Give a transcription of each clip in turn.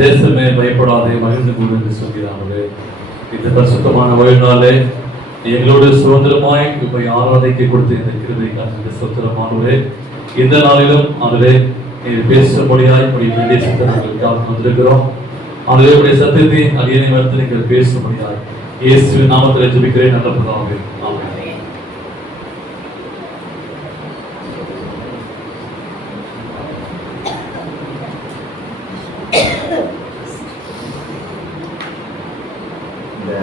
தேசமே பயப்படாதே மகிழ்ந்து கூறு என்று சொல்கிறார்களே. இந்த பரிசுத்தமான ஓய்வுநாளே எங்களோடு சுதந்திரமாய் உண்மை ஆராதைக்கு கொடுத்து இந்த கிருபைக்காக சுதந்திரமானவரே, இந்த நாளிலும் அவரே நீர் பேசும்படியாய் உடைய தேசத்தை நாங்கள் வந்திருக்கிறோம். அவருடைய சத்தியத்தை அடியனை வந்து நீங்கள் பேசும்படியாய் இயேசுவின் நாமத்தில் ஜெபிக்கிறேன் நல்ல பிதாவே. ஆமென். இந்த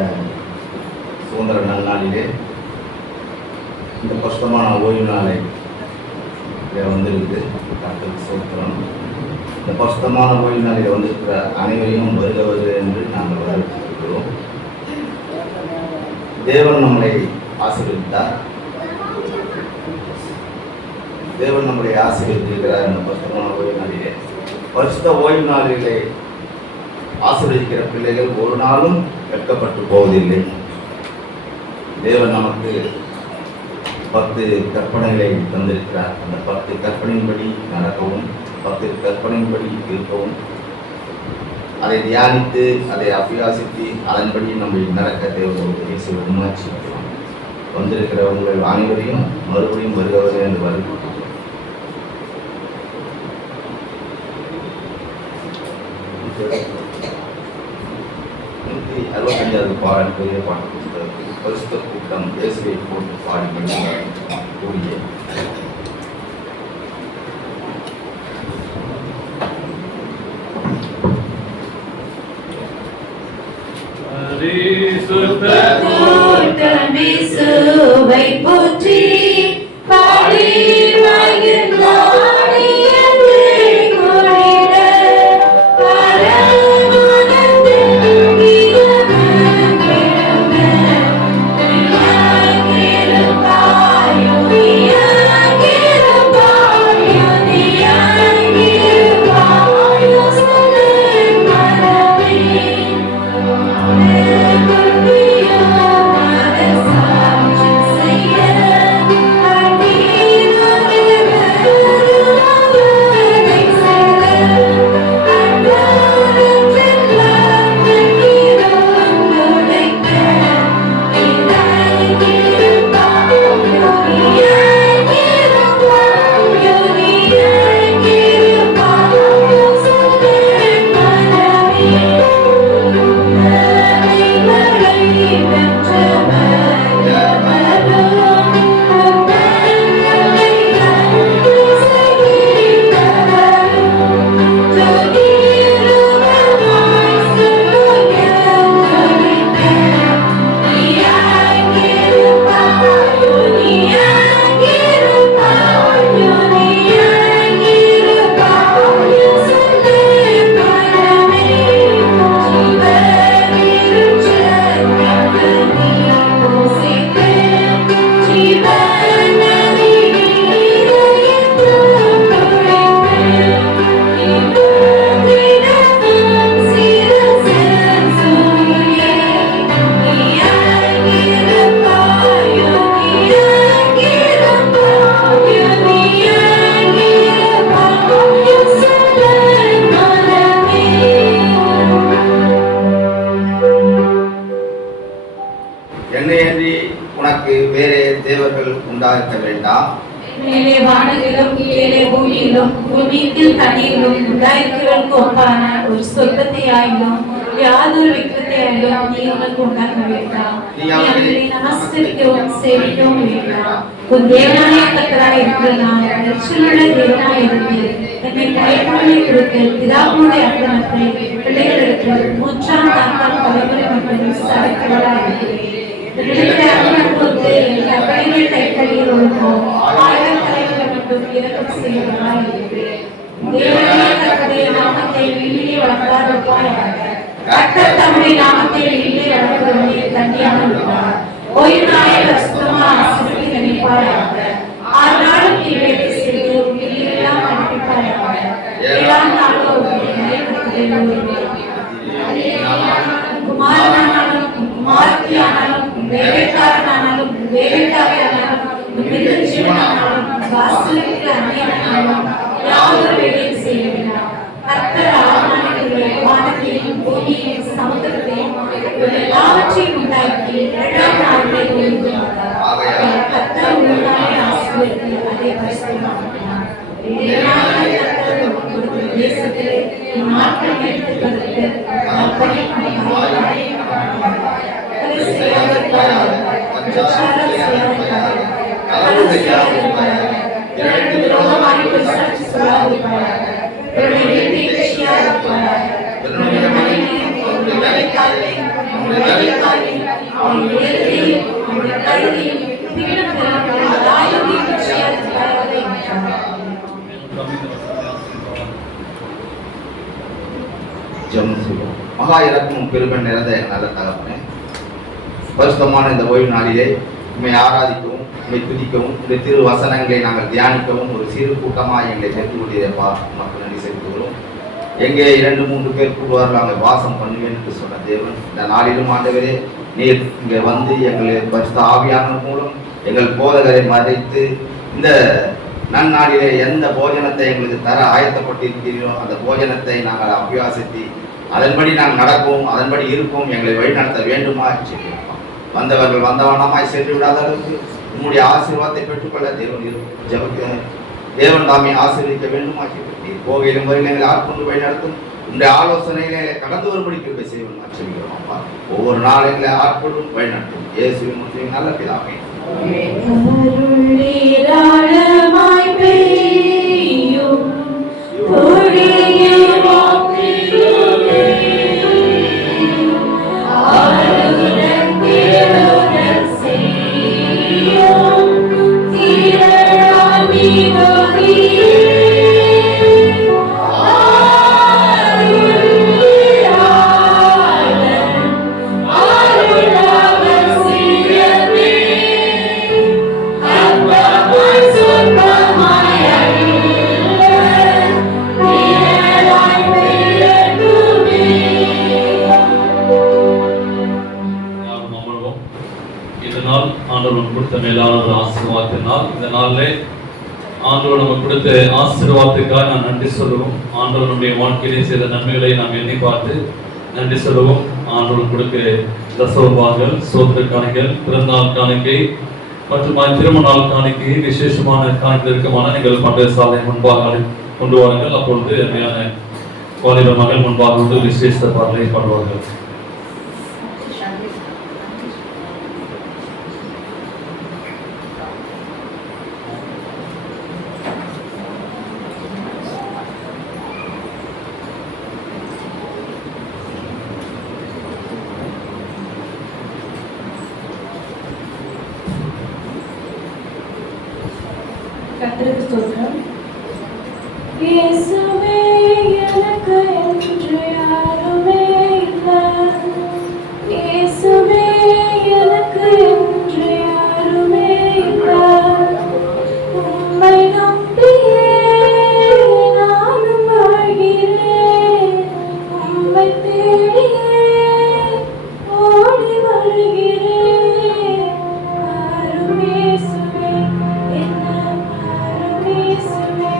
சுதந்திர நல்நாளிலே இந்த கஷ்டமான ஓய்வு நாளை வந்திருக்கு கர்த்தருக்கு ஸ்தோத்திரம். இந்த கஷ்டமான ஓய்வு நாளில் வந்திருக்கிற அனைவரையும் வருக என்று நாங்கள் வரவேற்கிறோம். தேவன் நம்மளை ஆசீர்வதித்தார். தேவன் நம்மளை ஆசீர்வதிக்கிறார். இந்த கஷ்டமான ஓய்வு நாளிலே பரிசுத்த ஓய்வு நாளிலே ஆசீர்வதிக்கிற பிள்ளைகள் ஒரு நாளும் வெட்கப்பட்டு போவதில்லை. தேவன் நமக்கு 10 கற்பனைகளை தந்திருக்கிறார். அந்த 10 கற்பனையின்படி நடக்கவும் 10 கற்பனையின்படி இருக்கவும், அதை தியானித்து அதை அபியாசித்து அதன்படி நம்ம நடக்க தேவன் பேசி உண்மாட்சி வந்திருக்கிற உங்கள் அனைவரையும் மறுபடியும் வருகிறவர்கள் என்று வருகிறோம். 165வது பாடல் பெரிய பாட்டு புத்தகத்தில் பரிசுத்த கூட்டம் இயேசுவை போட்டு பாடி கூடிய போற்றி பாடி என்னையன்றி உனக்கு வேறே தேவர்கள் உண்டாக்க வேண்டாம். மேலே வானத்திலும் கீழே பூமியிலும் பூமியில் தண்ணீரிலும் உண்டாயிருக்கிறவர்களுக்கு ஒப்பான ஒரு சொர்க்கத்தை ஆயிலும் யாதொரு விக்கிரத்தையாயிலும் நீ உனக்கு உண்டாக்க வேண்டாம். நீ அவர்களை நமஸ்கரிக்கவும் சேவிக்கவும் வேண்டாம். உன் தேவனாய கர்த்தராய் இருக்கிற நான் இரட்சகனுள்ள தேவனாய் இருந்து என்னை பயப்படலை குறித்து பிதாக்களுடைய அக்கிரமத்தை பிள்ளைகளுக்கு 3ஆம் நாட்கள் தலைமுறை மட்டும் விசாரிக்கிறவளாய் இருக்கிறேன். கைகளில் உள்ளோ 1000 தலைமுறை மட்டும் இரக்கம் செய்வதாய் இருக்கிறேன். தேவனுடைய நாமத்தை வெளியே வளர்த்தார். கர்த்தர் தம்முடைய நாமத்தை வெளியே வளர்க்கிறவனே தண்டியாக இருக்கிறார். ஓய்வு நாளை பரிசுத்தமாக ஆசீர்வதிக்க நினைப்பாயாக. 6 நாளும் நீ வேலை செய்து வெளியெல்லாம் அனுப்பிப்பாயாக. 7ஆம் நாளோ குமாரனானாலும் குமாரத்தியானாலும் வேலைக்காரனானாலும் வேலைக்காரியானாலும் ஜீவனானாலும் வாசலுக்கு அந்நியனானாலும் யாதொரு வேலையும் செய்ய வேண்டாம். கர்த்தர் ஆமானிகளை வான விபச்சாரம் செய்யாதிருப்பாயாக, களவு செய்யாதிருப்பாயாக, எனக்கு விரோதமாய் பொய்சாட்சி சொல்லாதிருப்பாயாக, என்னுடைய வீட்டை செய்யாதிருப்பாயாக, என்னுடைய மகனையும் அவனுடைய வேலைக்காரரையும் அவனுடைய வேலைக்காரியும் அவனுடைய ஏழையையும் அவனுடைய கழுதையும் தீவிரம் பெறாமல் அதாயத்தையும் செய்யாதிருப்பாயாக என்றார். ஜெபம் செய்வோம். மகா இரக்கமும் பெருமை நிறைந்த எங்கள் நல்ல தகப்பனே, பரிசுத்தமான இந்த ஓய்வு நாளிலே உண்மை ஆராதிக்கவும், உண்மை துதிக்கவும், இந்த திரு வசனங்களை நாங்கள் தியானிக்கவும் ஒரு சிறு கூட்டமாக எங்களை பெற்றுக் கொண்டிருப்பா மக்கள் நன்றி செலுத்துகிறோம். எங்கே 2-3 பேர் கூடுவார்கள் அங்கே வாசம் பண்ணுவேன் என்று சொன்ன தேவன், இந்த நாளிலும் ஆண்டவரே நீர் இங்கே வந்து எங்களை பரிசுத்த ஆவியானவர் மூலம் எங்கள் போதகரை மறைத்து இந்த நன்னாளிலே எந்த போஜனத்தை எங்களுக்கு தர ஆயத்தப்பட்டிருக்கிறீரோ அந்த போஜனத்தை நாங்கள் அபியாசித்து அதன்படி நாங்கள் நடப்போம், அதன்படி இருப்போம், எங்களை வழிநடத்த வேண்டுமா சொல்லியிருப்போம். வந்தவர்கள் வந்தவனமாய் சென்று விடாத அளவுக்கு உங்களுடைய ஆசீர்வாதத்தை பெற்றுக்கொள்ள தேவன் தாமே ஆசீர்வதிக்க வேண்டுமா சொல்லியிருப்பீர். போகையிலும் வரையிலும் எங்களை ஆட்கொண்டு வழிநடத்தும் உங்களுடைய ஆலோசனைகளை எங்களை கடந்து வரும்படி கிருபை செய்வோம் சொல்லிக்கிறோம். அப்பா ஒவ்வொரு நாள் எங்களை ஆட்கொண்டும் வழிநடத்தும். இயேசுவின் மூலமாக நல்ல பிதாவே. அருளீராழமாய் பெய்யும் பொழியே வாக்கிலுமே, ஆருடன் தேருடன் செய்யும் திரளாய் மிகுதியே, அருளீராழன் அருளவர் சிறமே, அன்பமாய் சொற்பமாய் அருளன் திரளாய் பெய்யட்டுமே. யாரும் அமர்வோம். இந்த நாள் ஆண்டவர் கொடுத்த மேலான ஒரு ஆசீர்வாதத்தினால் இந்த நாளிலே ஆண்டவர் நமக்கு கொடுத்த ஆசீர்வாதத்துக்காக நான் நன்றி சொல்லுவோம். ஆண்டவர் நம்முடைய வாழ்க்கையிலே செய்த நன்மைகளை நாம் எண்ணி பார்த்து நன்றி சொல்லுவோம். ஆண்டவர் கொடுக்க தசவபாகங்கள், சோத்திர காணிகள், பிறந்தநாள் காணிக்கை மற்றும் திருமண நாள் காணிக்கை, விசேஷமான காணிக்கைமான நீங்கள் பண்டைய சாலை முன்பாக கொண்டு வாருங்கள். அப்பொழுது அருமையான வாலிப மகள் முன்பாக வந்து விசேஷ பாடலை பாடுவார்கள். கர்த்தருக்கு ஸ்தோத்திரம். இயேசுவே எனக்கு என்று யாருமே இல்லை, இயேசுவே எனக்கு என்று யாருமே இல்லை, உம்மை நம்பியே நானும் வாழ்கிறேன், உம்மை தேடியே ஓடி வருகிறேன். பாரும் இயேசுவே, என்ன பாரும் இயேசுவே,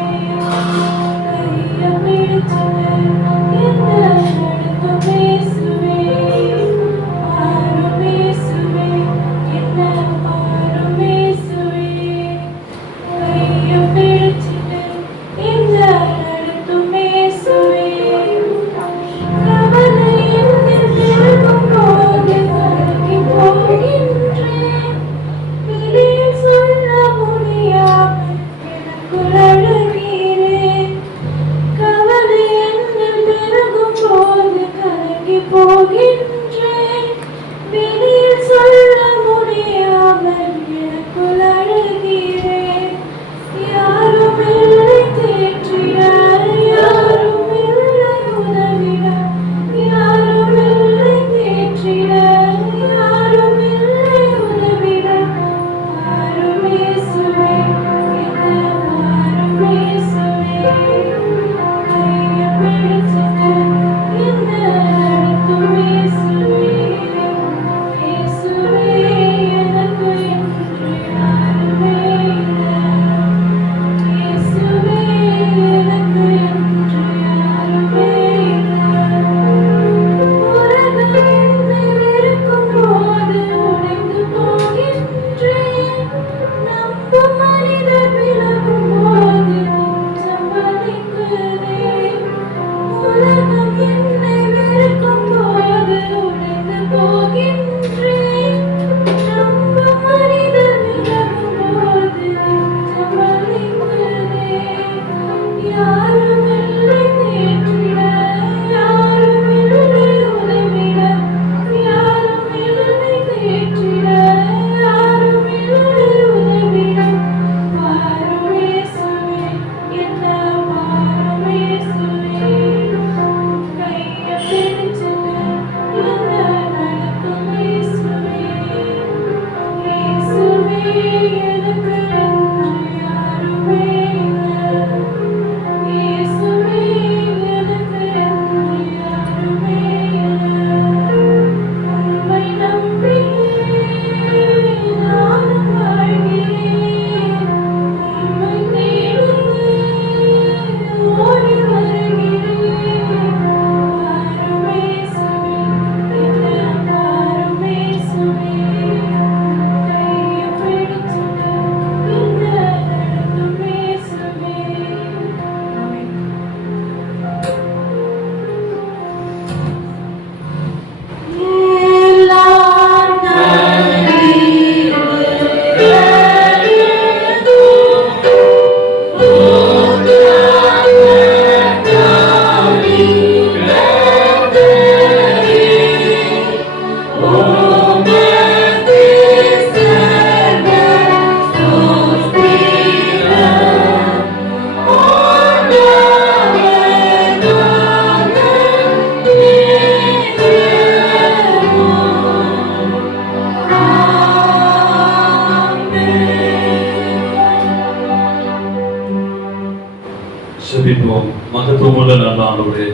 ஆண்டவரே,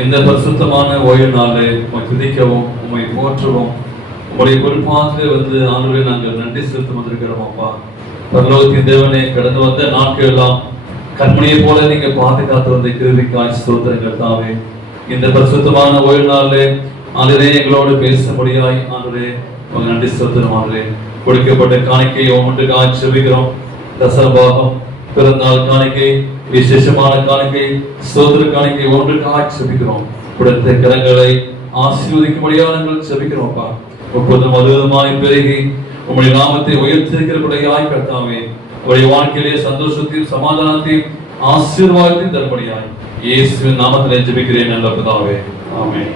இந்த பரிசுத்தமான ஓய்வு நாளை உம்மை துதிக்கவும் உம்மை போற்றவும் உங்களுடைய பொறுப்பாக வந்து ஆண்டவரே நாங்கள் நன்றி செலுத்த வந்திருக்கிறோம். அப்பா, பரலோகத்தின் தேவனே, கடந்து வந்த நாட்கள் எல்லாம் கண்மணியை போல நீங்க பாதுகாத்து வந்த கிருபைக்காய் ஸ்தோத்திரங்கள் தாவே. இந்த பரிசுத்தமான ஓய்வு நாளிலே ஆண்டவரே எங்களோடு பேசும்படியாய் ஆண்டவரே உங்க நன்றி செலுத்துறோம். ஆண்டவரே, கொடுக்கப்பட்ட காணிக்கையை ஒவ்வொன்றுக்காக செபிக்கிறோம். தசபாகம், பிறந்தநாள் காணிக்கை, விசேஷமான காணிக்கை, ஸ்தோத்திர காணிக்கை ஒன்றுக்காக செபிக்கிறோம். கொடுத்த கரங்களை ஆசீர்வதிக்கும்படியாக நாங்கள் செபிக்கிறோம்ப்பா. எப்போதும் அற்புதமாய் பெருகி உங்களுடைய நாமத்தை உயர்த்திருக்கிறபடியாய் கர்த்தாவே, உங்களுடைய வாழ்க்கையிலே சந்தோஷத்தையும் சமாதானத்தையும் ஆசீர்வாதத்தையும் தரும்படியாய் இயேசுவின் நாமத்திலே ஜெபிக்கிறேன் நல்ல பிதாவே, ஆமென்.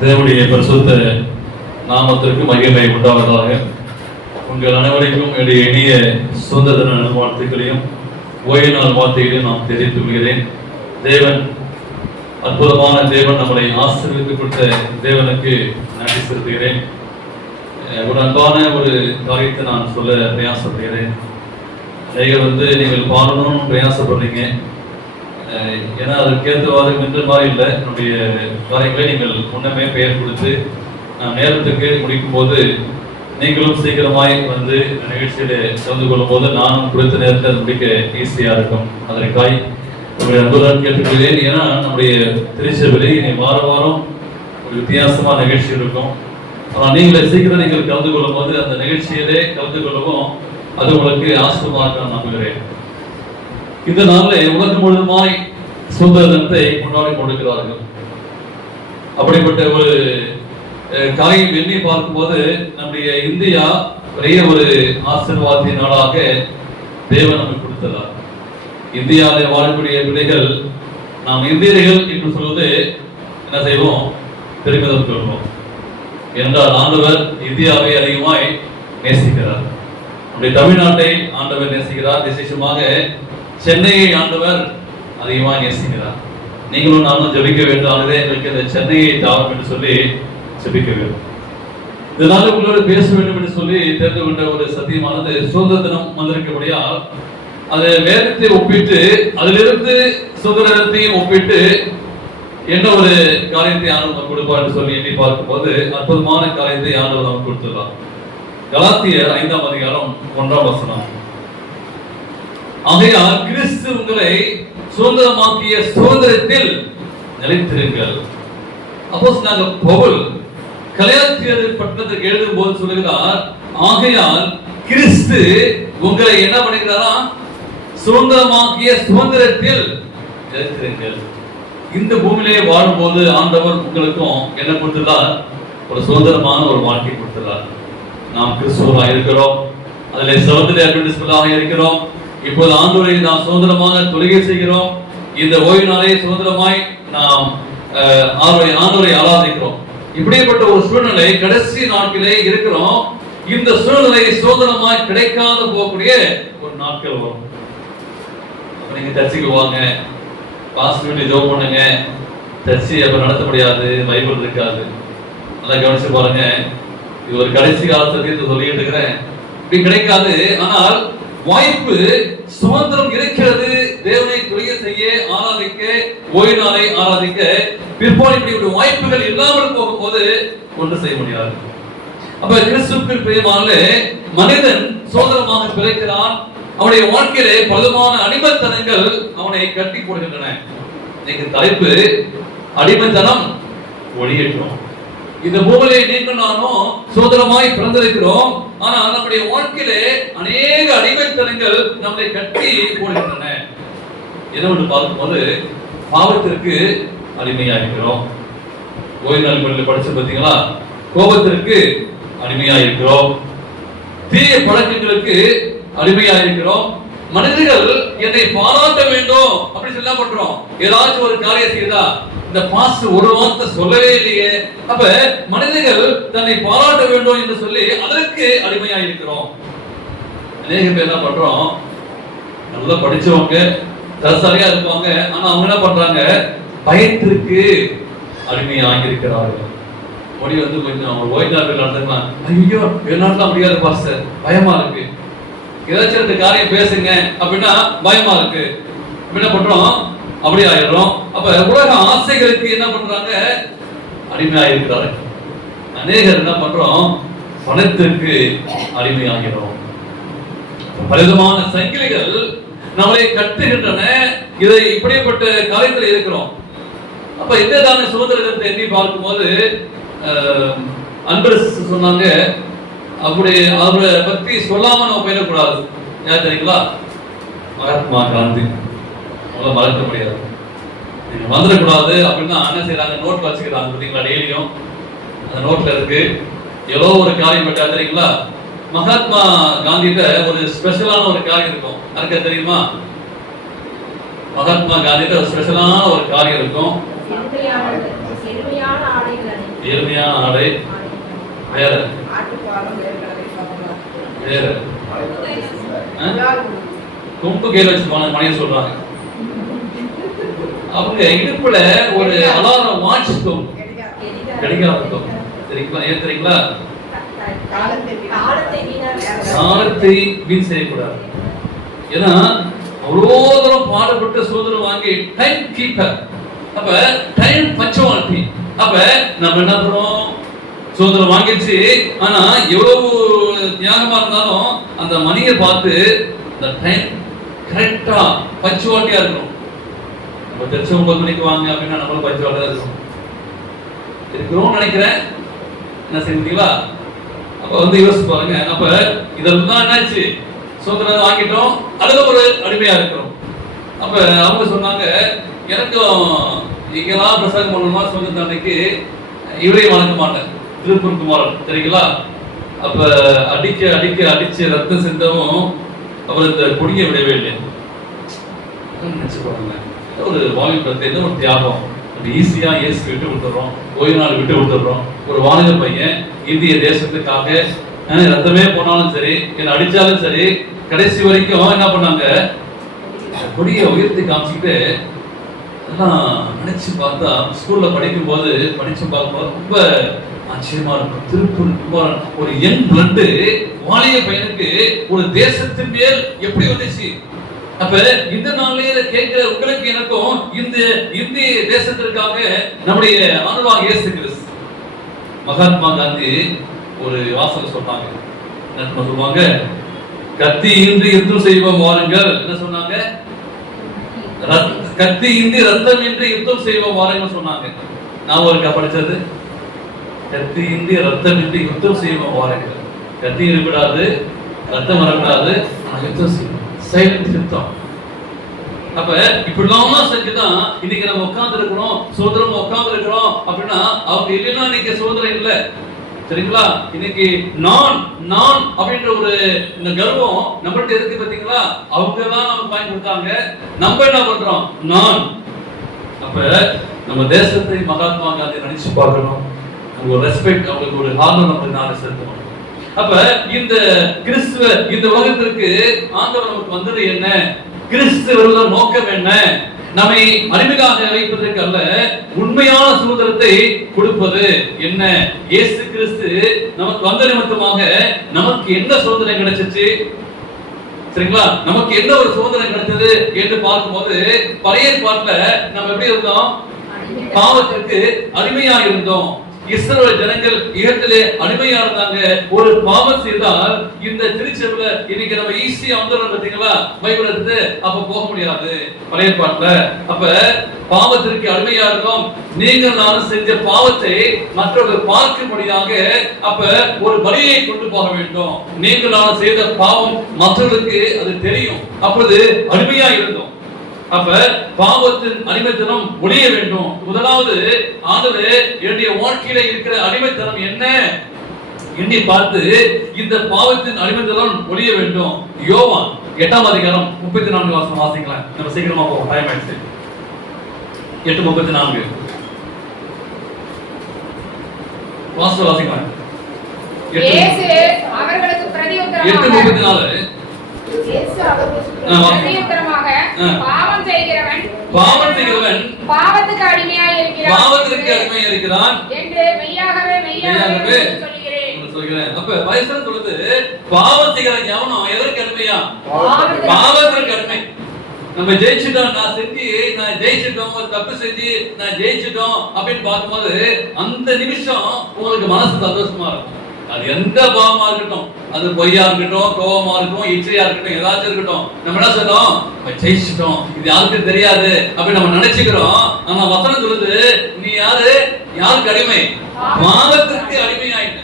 தேவனுடைய பரிசுத்த நாமத்திற்கு மகிமை உண்டாவதாக. உங்கள் அனைவருக்கும் என்னுடைய இனிய சுதந்திர தின வாழ்த்துக்களையும் ஓய்வு நாள் வார்த்தைகளையும் நான் தெரிவித்து கொள்கிறேன். தேவன், அற்புதமான தேவன், நம்மளை ஆசீர்வதித்து கொடுத்த தேவனுக்கு நன்றி செலுத்துகிறேன். ஒரு அன்பான ஒரு காரியத்தை நான் சொல்ல பிரயாசப்படுகிறேன். நீங்கள் பாடணும்னு பிரயாசப்படுறீங்க. ஏன்னா அதற்கேற்றவாறு மின்ற மாதிரி இல்லை. என்னுடைய காரியங்களை நீங்கள் முன்னமே பெயர் கொடுத்து நேரத்துக்கு முடிக்கும் போது நீங்களும் சீக்கிரமாய் வந்து நிகழ்ச்சியில கலந்து கொள்ளும் போது நானும் கொடுத்த நேரத்தில் அது முடிக்க ஈஸியா இருக்கும். அதற்காய் உங்களுடைய அன்புடன் கேட்டுக்கொள்கிறேன். ஏன்னா நம்முடைய திருச்சபையிலே இனி வார வாரம் ஒரு வித்தியாசமான நிகழ்ச்சி இருக்கும். ஆனால் நீங்கள் கலந்து கொள்ளும் போது அந்த நிகழ்ச்சியிலே கலந்து கொள்ளவும் அது உங்களுக்கு ஆசிரமாக நம்புகிறேன். இந்த நாளில் உலகம் முழுவதுமாய் சுதந்திர தினத்தை கொண்டாடி கொண்டிருக்கிறார்கள். அப்படிப்பட்ட ஒரு காரியம் எண்ணி பார்க்கும்போது நம்முடைய இந்தியா பெரிய ஒரு ஆசீர்வாதத்தின் நாளாக தேவன் நமக்கு கொடுத்ததார். இந்தியாவில் வாழக்கூடிய பிள்ளைகள், நாம் இந்தியர்கள் என்று சொல்வது என்ன செய்வோம்? பெருமிதம் கொள்வோம். என்றால் ஆண்டவர் இந்தியாவை அதிகமாய் நேசிக்கிறார். நம்முடைய தமிழ்நாட்டை ஆண்டவர் நேசிக்கிறார். விசேஷமாக சென்னையை ஆண்டவர் அதிகமாக நேசிக்கிறார். நீங்களும் நானும் ஜெபிக்க வேண்டும். எங்களுக்கு இந்த சென்னையை தாவும் என்று சொல்லி ஜெபிக்க வேண்டும். இதனால உங்களோடு பேச வேண்டும் என்று சொல்லி தெரிந்து கொண்ட ஒரு சத்தியமானது, சுதந்திர தினம் வந்திருக்கபடியால் அது வேதத்தை ஒப்பிட்டு அதிலிருந்து சுதந்திரத்தையும் ஒப்பிட்டு என்ன ஒரு காரியத்தை ஆண்டவர் கொடுப்பார் என்று சொல்லி எண்ணி பார்க்கும் போது அற்புதமான காரியத்தை ஆண்டவர் நமக்கு கொடுத்துள்ளார். கலாத்தியர் 5ஆம் அதிகாரம் 1ஆம் வசனம். ஆகையால் கிறிஸ்து உங்களை சுதந்திரமாக்கிய சுதந்திரத்தில் நிலைத்திருங்கள். அப்போஸ்தலனாகிய பவுல் கலாத்தியர் பட்டணத்துக்கு எழுதும் போது சொல்லுகிறார், ஆகையால் கிறிஸ்து உங்களை என்ன பண்ணுகிறாரா? சுதந்திரமாக்கிய சுதந்திரத்தில் நிலைத்திருங்கள். இந்த பூமியிலே வாழும்போது ஆண்டவர் உங்களுக்கும் என்ன கொடுத்துள்ளார்? ஒரு சுதந்திரமான ஒரு வாழ்க்கை கொடுத்துள்ளார். நாம் கிறிஸ்துவராக இருக்கிறோம், அதில் சகோதரி அட்வென்டிஸ்ட்களாக இருக்கிறோம். இப்போது ஆண்டவரை நாம் சுதந்திரமாக தொழுகை செய்கிறோம். இந்த ஓய்வு நாளை சுதந்திரமாய் நாம் ஆண்டவரை ஆராதிக்கிறோம். இப்படிப்பட்ட ஒரு சூழ்நிலை கடைசி நாட்களே இருக்கிறோம். இந்த சூழ்நிலை சுதந்திரமாய் கிடைக்காத போகக்கூடிய ஒரு நாட்கள் வரும். நீங்க சர்ச்சைக்கு வாங்க, பாஸ்ட் ஜோப் பண்ணுங்க, சர்ச்சை அப்ப நடத்த முடியாது, பைபிள் இருக்காது. நல்லா கவனிச்சு பாருங்க. இது ஒரு கடைசி காலத்துக்கு சொல்லிட்டு இருக்கிறேன். இப்படி கிடைக்காது. ஆனால் வாய்ப்பு, சுதந்திரம் இருக்கிறது. தேவனை தொழுகை செய்ய, ஆராதிக்க, ஓய்வு நாளை ஆராதிக்க. பிற்பாடு இப்படி வாய்ப்புகள் இல்லாமல் போகும்போது ஒன்று செய்ய முடியாது. அப்ப கிறிஸ்துவுக்குள் பிரியமானவர்களே, மனிதன் சுதந்திரமாக பிறக்கிறான். அவனுடைய வாழ்க்கையிலே பலமான அடிமைத்தனங்கள் அவனை கட்டி போடுகின்றன. இன்னைக்கு தலைப்பு அடிமைத்தனம் ஒழியேற்றோம். இந்த பூமியிலே நீங்கள் நானும் சுதந்திரமாய் பிறந்திருக்கிறோம். ஆனால் நம்முடைய வாழ்க்கையிலே அநேக அடிமைத்தனங்கள் நம்மை கட்டி போடுகின்றன. என்னவென்று பார்க்கும்போது பாவத்திற்கு அடிமையா இருக்கிறோம். ஓய்வு நாள் படிச்சு பார்த்தீங்களா? கோபத்திற்கு அடிமையா இருக்கிறோம். தீய பழக்கங்களுக்கு அடிமையா இருக்கிறோம். மனிதர்கள் என்னை பாராட்ட வேண்டும் அப்படி சொல்ல பண்றோம். ஏதாச்சும் ஒரு காரியம் செய்தா இந்த பாஸ்ட் ஒரு வார்த்தை சொல்லவே இல்லையே. அப்ப மனிதர்கள் தன்னை பாராட்ட வேண்டும் என்று சொல்லி அதற்கு அடிமையா இருக்கிறோம். அநேக பேர் என்ன பண்றோம்? நல்லா படிச்சவங்க, தரசாலியா இருப்பாங்க. ஆனா அவங்க என்ன பண்றாங்க? பயத்திற்கு அடிமையாகி இருக்கிறார்கள். ஓடி வந்து கொஞ்சம் ஓய்வு நாட்கள் நடந்துக்கலாம். ஐயோ வெளிநாட்டுல முடியாது பாஸ்டர், பயமா இருக்கு. ஏதாச்சும் ரெண்டு காரியம் பேசுங்க அப்படின்னா பயமா இருக்கு. என்ன பண்றோம்? அப்படி ஆயிடுறோம். அப்ப உலக ஆசைகளுக்கு என்ன பண்றாங்க? அடிமையாக இருக்கிறாரு. அநேகர் என்ன பண்றோம்? பணத்திற்கு அடிமையாகிறோம். பலவிதமான சங்கிலிகள் நம்மளை கட்டுகின்றன. இதை இப்படிப்பட்ட காரியத்தில் இருக்கிறோம். அப்ப இந்த சுதந்திரத்தை எண்ணி பார்க்கும்போது அன்பர் சொன்னாங்க, அப்படி அவரை பத்தி சொல்லாம நம்ம போயிடக்கூடாது. யார் தெரியுங்களா? மகாத்மா காந்தி. அவங்கள மறக்க முடியாது. நீங்க வந்துடக்கூடாது அப்படின்னா என்ன செய்யறாங்க? நோட் வச்சுக்கிறாங்க பார்த்தீங்களா? டெய்லியும் அந்த நோட்ல இருக்கு ஏதோ ஒரு காரியம் பட்டா தெரியுங்களா? மகாத்மா காந்திகிட்ட ஒரு ஸ்பெஷலான ஒரு காரியம் இருக்கும். யாருக்கா தெரியுமா? மகாத்மா காந்திகிட்ட ஒரு ஸ்பெஷலான ஒரு காரியம் இருக்கும். எளிமையான ஆடை, வேற வேற கொம்பு கையில் வச்சு மனைவி சொல்றாங்க. அவங்க இடுப்புல ஒரு அலாரம் வாட்ச் இருக்கும், கடிகாரம் இருக்கும். தெரியுங்களா? ஏன் தெரியுங்களா? காலத்தை வீண் செய்யக்கூடாது. ஏன்னா அவ்வளோ தூரம் பாடுபட்டு சுதந்திரம் வாங்கி டைம் கீப்பர். அப்ப டைம் பஞ்சுவாலிட்டி. அப்ப நம்ம என்ன பண்றோம்? சுதந்திரம் வாங்கிடுச்சு, ஆனா எவ்வளவு தியாகமா இருந்தாலும் அந்த மணியை பார்த்து அந்த டைம் கரெக்டா பஞ்சுவாலிட்டியா இருக்கணும். நம்ம தெரிச்ச 9 மணிக்கு வாங்க அப்படின்னா நம்மளும் பஞ்சுவாலிட்டியா இருக்கிறோம் நினைக்கிறேன். என்ன செய்வீங்களா? அப்ப வந்து யோசிச்சு பாருங்க. அப்ப இதெல்லாம் என்னாச்சு? சுதந்திரம் வாங்கிட்டோம், அதுல ஒரு அடிமையா இருக்கிறோம். அப்ப அவங்க சொன்னாங்க, எனக்கும் இங்கெல்லாம் பிரசங்கம் பண்ணணுமா சுதந்திர அன்னைக்கு இவரையும் வணங்க மாட்டேன், திருப்பூர் குமாரன் தெரியுங்களா? அப்ப அடிச்சு ரத்தம் சிந்தவும் அவர் இந்த கொடியை விடவே இல்லை. நினைச்சு பாருங்க, ஒரு வாலிபத்தை ஒரு தியாகம். ஈஸியா இயேசு விட்டு விட்டுறோம், ஓய்வு நாள் விட்டு விட்டுறோம். ஒரு வாலிப பையன் இந்திய தேசத்துக்காக ரத்தமே போனாலும் சரி, என்ன அடிச்சாலும் சரி, கடைசி வரைக்கும் என்ன பண்ணாங்க? கொடியை உயர்த்தி காமிச்சுட்டு எல்லாம் நினைச்சு பார்த்தா ஸ்கூல்ல படிச்சு பார்க்கும்போது ரொம்ப ஆச்சரியமா இருக்கும். திருப்பூர் குமாரன் ஒரு யங் பிளட் வாலிய பையனுக்கு ஒரு தேசத்தின் மேல் எப்படி வந்துச்சு? அப்ப இந்த நாளில கேட்கிற உங்களுக்கு எனக்கும் இந்த இந்திய தேசத்திற்காக நம்முடைய ஆண்டவராகிய இயேசு கிறிஸ்து, மகாத்மா காந்தி ஒரு வாசகம் சொன்னாங்க. என்ன சொல்லுவாங்க? கத்தி இன்றி யுத்தம் செய்வோம் வாருங்கள். என்ன சொன்னாங்க? கத்தி இன்றி ரத்தம் இன்றி யுத்தம் செய்வோம் வாருங்கள் சொன்னாங்க. நான் ஒருக்கா படிச்சது, கத்தி இன்றி ரத்தம் இன்றி யுத்தம் செய்வோம் வாருங்கள். கத்தி இருக்கக்கூடாது, ரத்தம் வரக்கூடாது, யுத்தம் செய்வோம், சைலண்ட் யுத்தம். அப்ப இப்படிலாம் செஞ்சுதான் இன்னைக்கு நம்ம உட்கார்ந்து இருக்கிறோம், சுதந்திரமா உட்கார்ந்து இருக்கிறோம். அப்படின்னா அவங்க இல்லைன்னா இன்னைக்கு சுதந்திரம் இல்லை, சரிங்களா? இன்னைக்கு நான் நான் அப்படின்ற ஒரு இந்த கர்வம் நம்மள்ட்ட இருக்கு பாத்தீங்களா? அவங்க தான் நமக்கு வாங்கி கொடுத்தாங்க, நம்ம என்ன பண்றோம்? நான். அப்ப நம்ம தேசத்தை மகாத்மா காந்தி நினைச்சு பார்க்கணும். அவங்க ரெஸ்பெக்ட், அவங்களுக்கு ஒரு ஹானர் நம்ம நாளை செலுத்தணும். அப்ப இந்த கிறிஸ்துவ இந்த உலகத்திற்கு ஆண்டவர் நமக்கு வந்தது என்ன? கிறிஸ்துவ நோக்கம் என்ன? நம்மை அடிமையாக வைப்பதற்கு அல்ல, உண்மையான சுதந்திரத்தை கொடுப்பது என்ன? இயேசு கிறிஸ்து நமக்கு வந்த நிமித்தமாக நமக்கு என்ன சுதந்திரம் கிடைச்சிச்சு? சரிங்களா? நமக்கு என்ன ஒரு சுதந்திரம் கிடைச்சது என்று பார்க்கும்போது, பழைய ஏற்பாட்டுல நம்ம எப்படி இருந்தோம்? பாவத்திற்கு அடிமையாக இருந்தோம். இஸ்ரவேல் ஜனங்கள் இகத்திலே அடிமையா இருந்தாங்க. ஒரு பாவம் செய்தால் இந்த திருச்சபையில இன்னைக்கு நம்ம ஈஸியா வந்துடுறோம் பாத்தீங்களா? பைபிள் எடுத்து அப்ப போக முடியாது பழைய ஏற்பாட்டுல. அப்ப பாவத்திற்கு அடிமையா இருக்கும். நீங்கள் நானும் செஞ்ச பாவத்தை மற்றவர்கள் பார்க்கும்படியாக அப்ப ஒரு பலியை கொண்டு போக வேண்டும். நீங்கள் நானும் செய்த பாவம் மற்றவர்களுக்கு அது தெரியும். அப்பொழுது அடிமையா இருந்தோம். அப்ப பாவத்தின் அடிமைத்தனம் ஒழிய வேண்டும். முதலாவது ஆண்டவரே என்னுடைய வாழ்க்கையில இருக்கிற அடிமைத்தனம் என்ன எண்ணி பார்த்து இந்த பாவத்தின் அடிமைத்தனம் ஒழிய வேண்டும். யோவான் 8ஆம் அதிகாரம் 34 வசனம் வாசிக்கலாம். நம்ம சீக்கிரமா போவோம், டைம் ஆயிடுச்சு. 8:34 வாசிக்கலாம். இயேசு அவர்களுக்கு பிரதியுத்தரமாக 8:34 பிரதியுத்தரமாக பாவம் பாவம் செய்கிறவன் பாவத்துக்கு அடிமையாய் இருக்கிறான். பாவத்திற்கு அடிமையாய் இருக்கிறான் என்று மெய்யாகவே மெய்யாகவே சொல்கிறேன். சொல்கிறேன். அப்ப வயசன் சொல்லுது பாவம் செய்கிறவன் எவனும் எதற்கு அடிமையா? பாவத்திற்கு பாவத்திற்கு அடிமை. நம்ம ஜெயிச்சிட்டோம், நான் ஜெயிச்சிட்டோம், ஒரு தப்பு செஞ்சு நான் ஜெயிச்சிட்டோம் அப்படின்னு பார்க்கும்போது அந்த நிமிஷம் உங்களுக்கு மனசு சந்தோஷமா இருக்கும். அது எந்த பாவமா இருக்கட்டும், அது பொய்யா இருக்கட்டும், கோபமா இருக்கட்டும், இச்சையா இருக்கட்டும், ஏதாச்சும் இருக்கட்டும், நம்ம என்ன சொன்னோம்? ஜெயிச்சிட்டோம், இது யாருக்கும் தெரியாது அப்படின்னு நம்ம நினைச்சுக்கிறோம். ஆனா வசனம் சொல்லுது, நீ யாரு? யாருக்கு அடிமை? பாவத்திற்கு அடிமை ஆயிட்டு.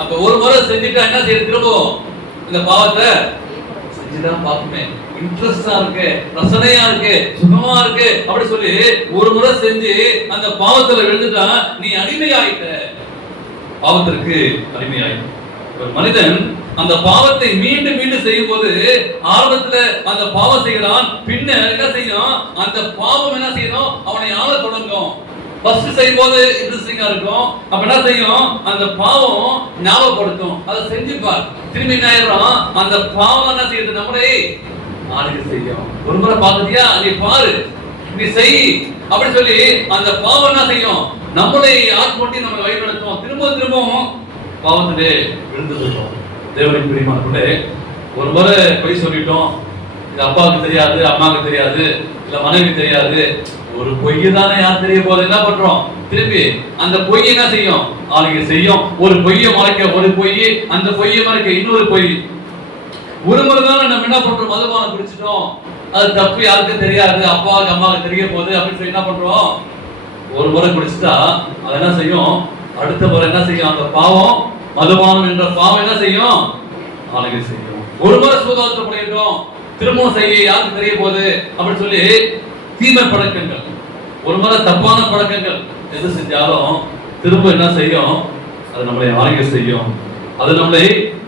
அப்ப ஒரு முறை செஞ்சுட்டா என்ன செய்ய? திரும்பவும் இந்த பாவத்தை செஞ்சுதான் பார்க்குமே, இன்ட்ரெஸ்டா இருக்கு, ரசனையா இருக்கு, சுகமா இருக்கு அப்படி சொல்லி ஒரு முறை செஞ்சு அந்த பாவத்துல விழுந்துட்டா நீ அடிமையாயிட்ட, பாவத்திற்கு அடிமையாயிட்ட. ஒரு மனிதன் அந்த பாவத்தை மீண்டும் மீண்டும் செய்யும் போது ஆரம்பத்துல அந்த பாவம் செய்யறான், பின்ன என்ன செய்யும்? அந்த பாவம் என்ன செய்யணும்? அவனை ஆள தொடங்கும். ஃபர்ஸ்ட் செய்யும் போது இன்ட்ரெஸ்டிங்கா இருக்கும், அப்ப என்ன செய்யும்? அந்த பாவம் ஞாபகப்படுத்தும், அதை செஞ்சுப்பார். திரும்பி என்ன ஆயிடும்? அந்த பாவம் என்ன செய்யுது? நம்மளே ஆளுக்கு செய்யும். ஒரு முறை பார்த்துட்டியா, நீ பாரு, நீ செய் அப்படி சொல்லி அந்த பாவம் என்ன செய்யும்? நம்மளை ஆட்கொண்டு நம்மளை வழிநடத்தும். திரும்பவும் பாவத்திலே விழுந்துட்டோம். தேவனின் பிரியமான கூட ஒரு முறை பொய் சொல்லிட்டோம், இது அப்பாவுக்கு தெரியாது, அம்மாவுக்கு தெரியாது, இல்ல மனைவி தெரியாது, ஒரு பொய் தானே யார் தெரிய போது, என்ன பண்றோம்? திரும்பி அந்த பொய் என்ன செய்யும்? ஆளுங்க செய்யும். ஒரு பொய்யை மறைக்க ஒரு பொய், அந்த பொய்யை மறைக்க இன்னொரு பொய். ஒரு முறை தானே நம்ம என்ன பண்றோம்? மதுபானம் குடிச்சிட்டோம், அது தப்பு, யாருக்கும் தெரியாது, அப்பாவுக்கு அம்மாவுக்கு தெரிய போகுது அப்படின்னு சொல்லி என்ன பண்றோம்? ஒரு முறை குடிச்சிட்டா அது என்ன செய்யும்? அடுத்த முறை என்ன செய்யும்? அந்த பாவம், மதுபானம் என்ற பாவம் என்ன செய்யும்? ஆளுங்க செய்யும். ஒரு முறை சூதாட்டத்தை பண்ணிட்டோம், திரும்பவும் செய்ய, யாருக்கு தெரிய போகுது அப்படின்னு சொல்லி தீமை பழக்கங்கள், ஒரு முறை தப்பான பழக்கங்கள் எது செஞ்சாலும் திரும்ப என்ன செய்யும்? அது நம்மளை ஆளுங்க செய்யும், அது நம்மளை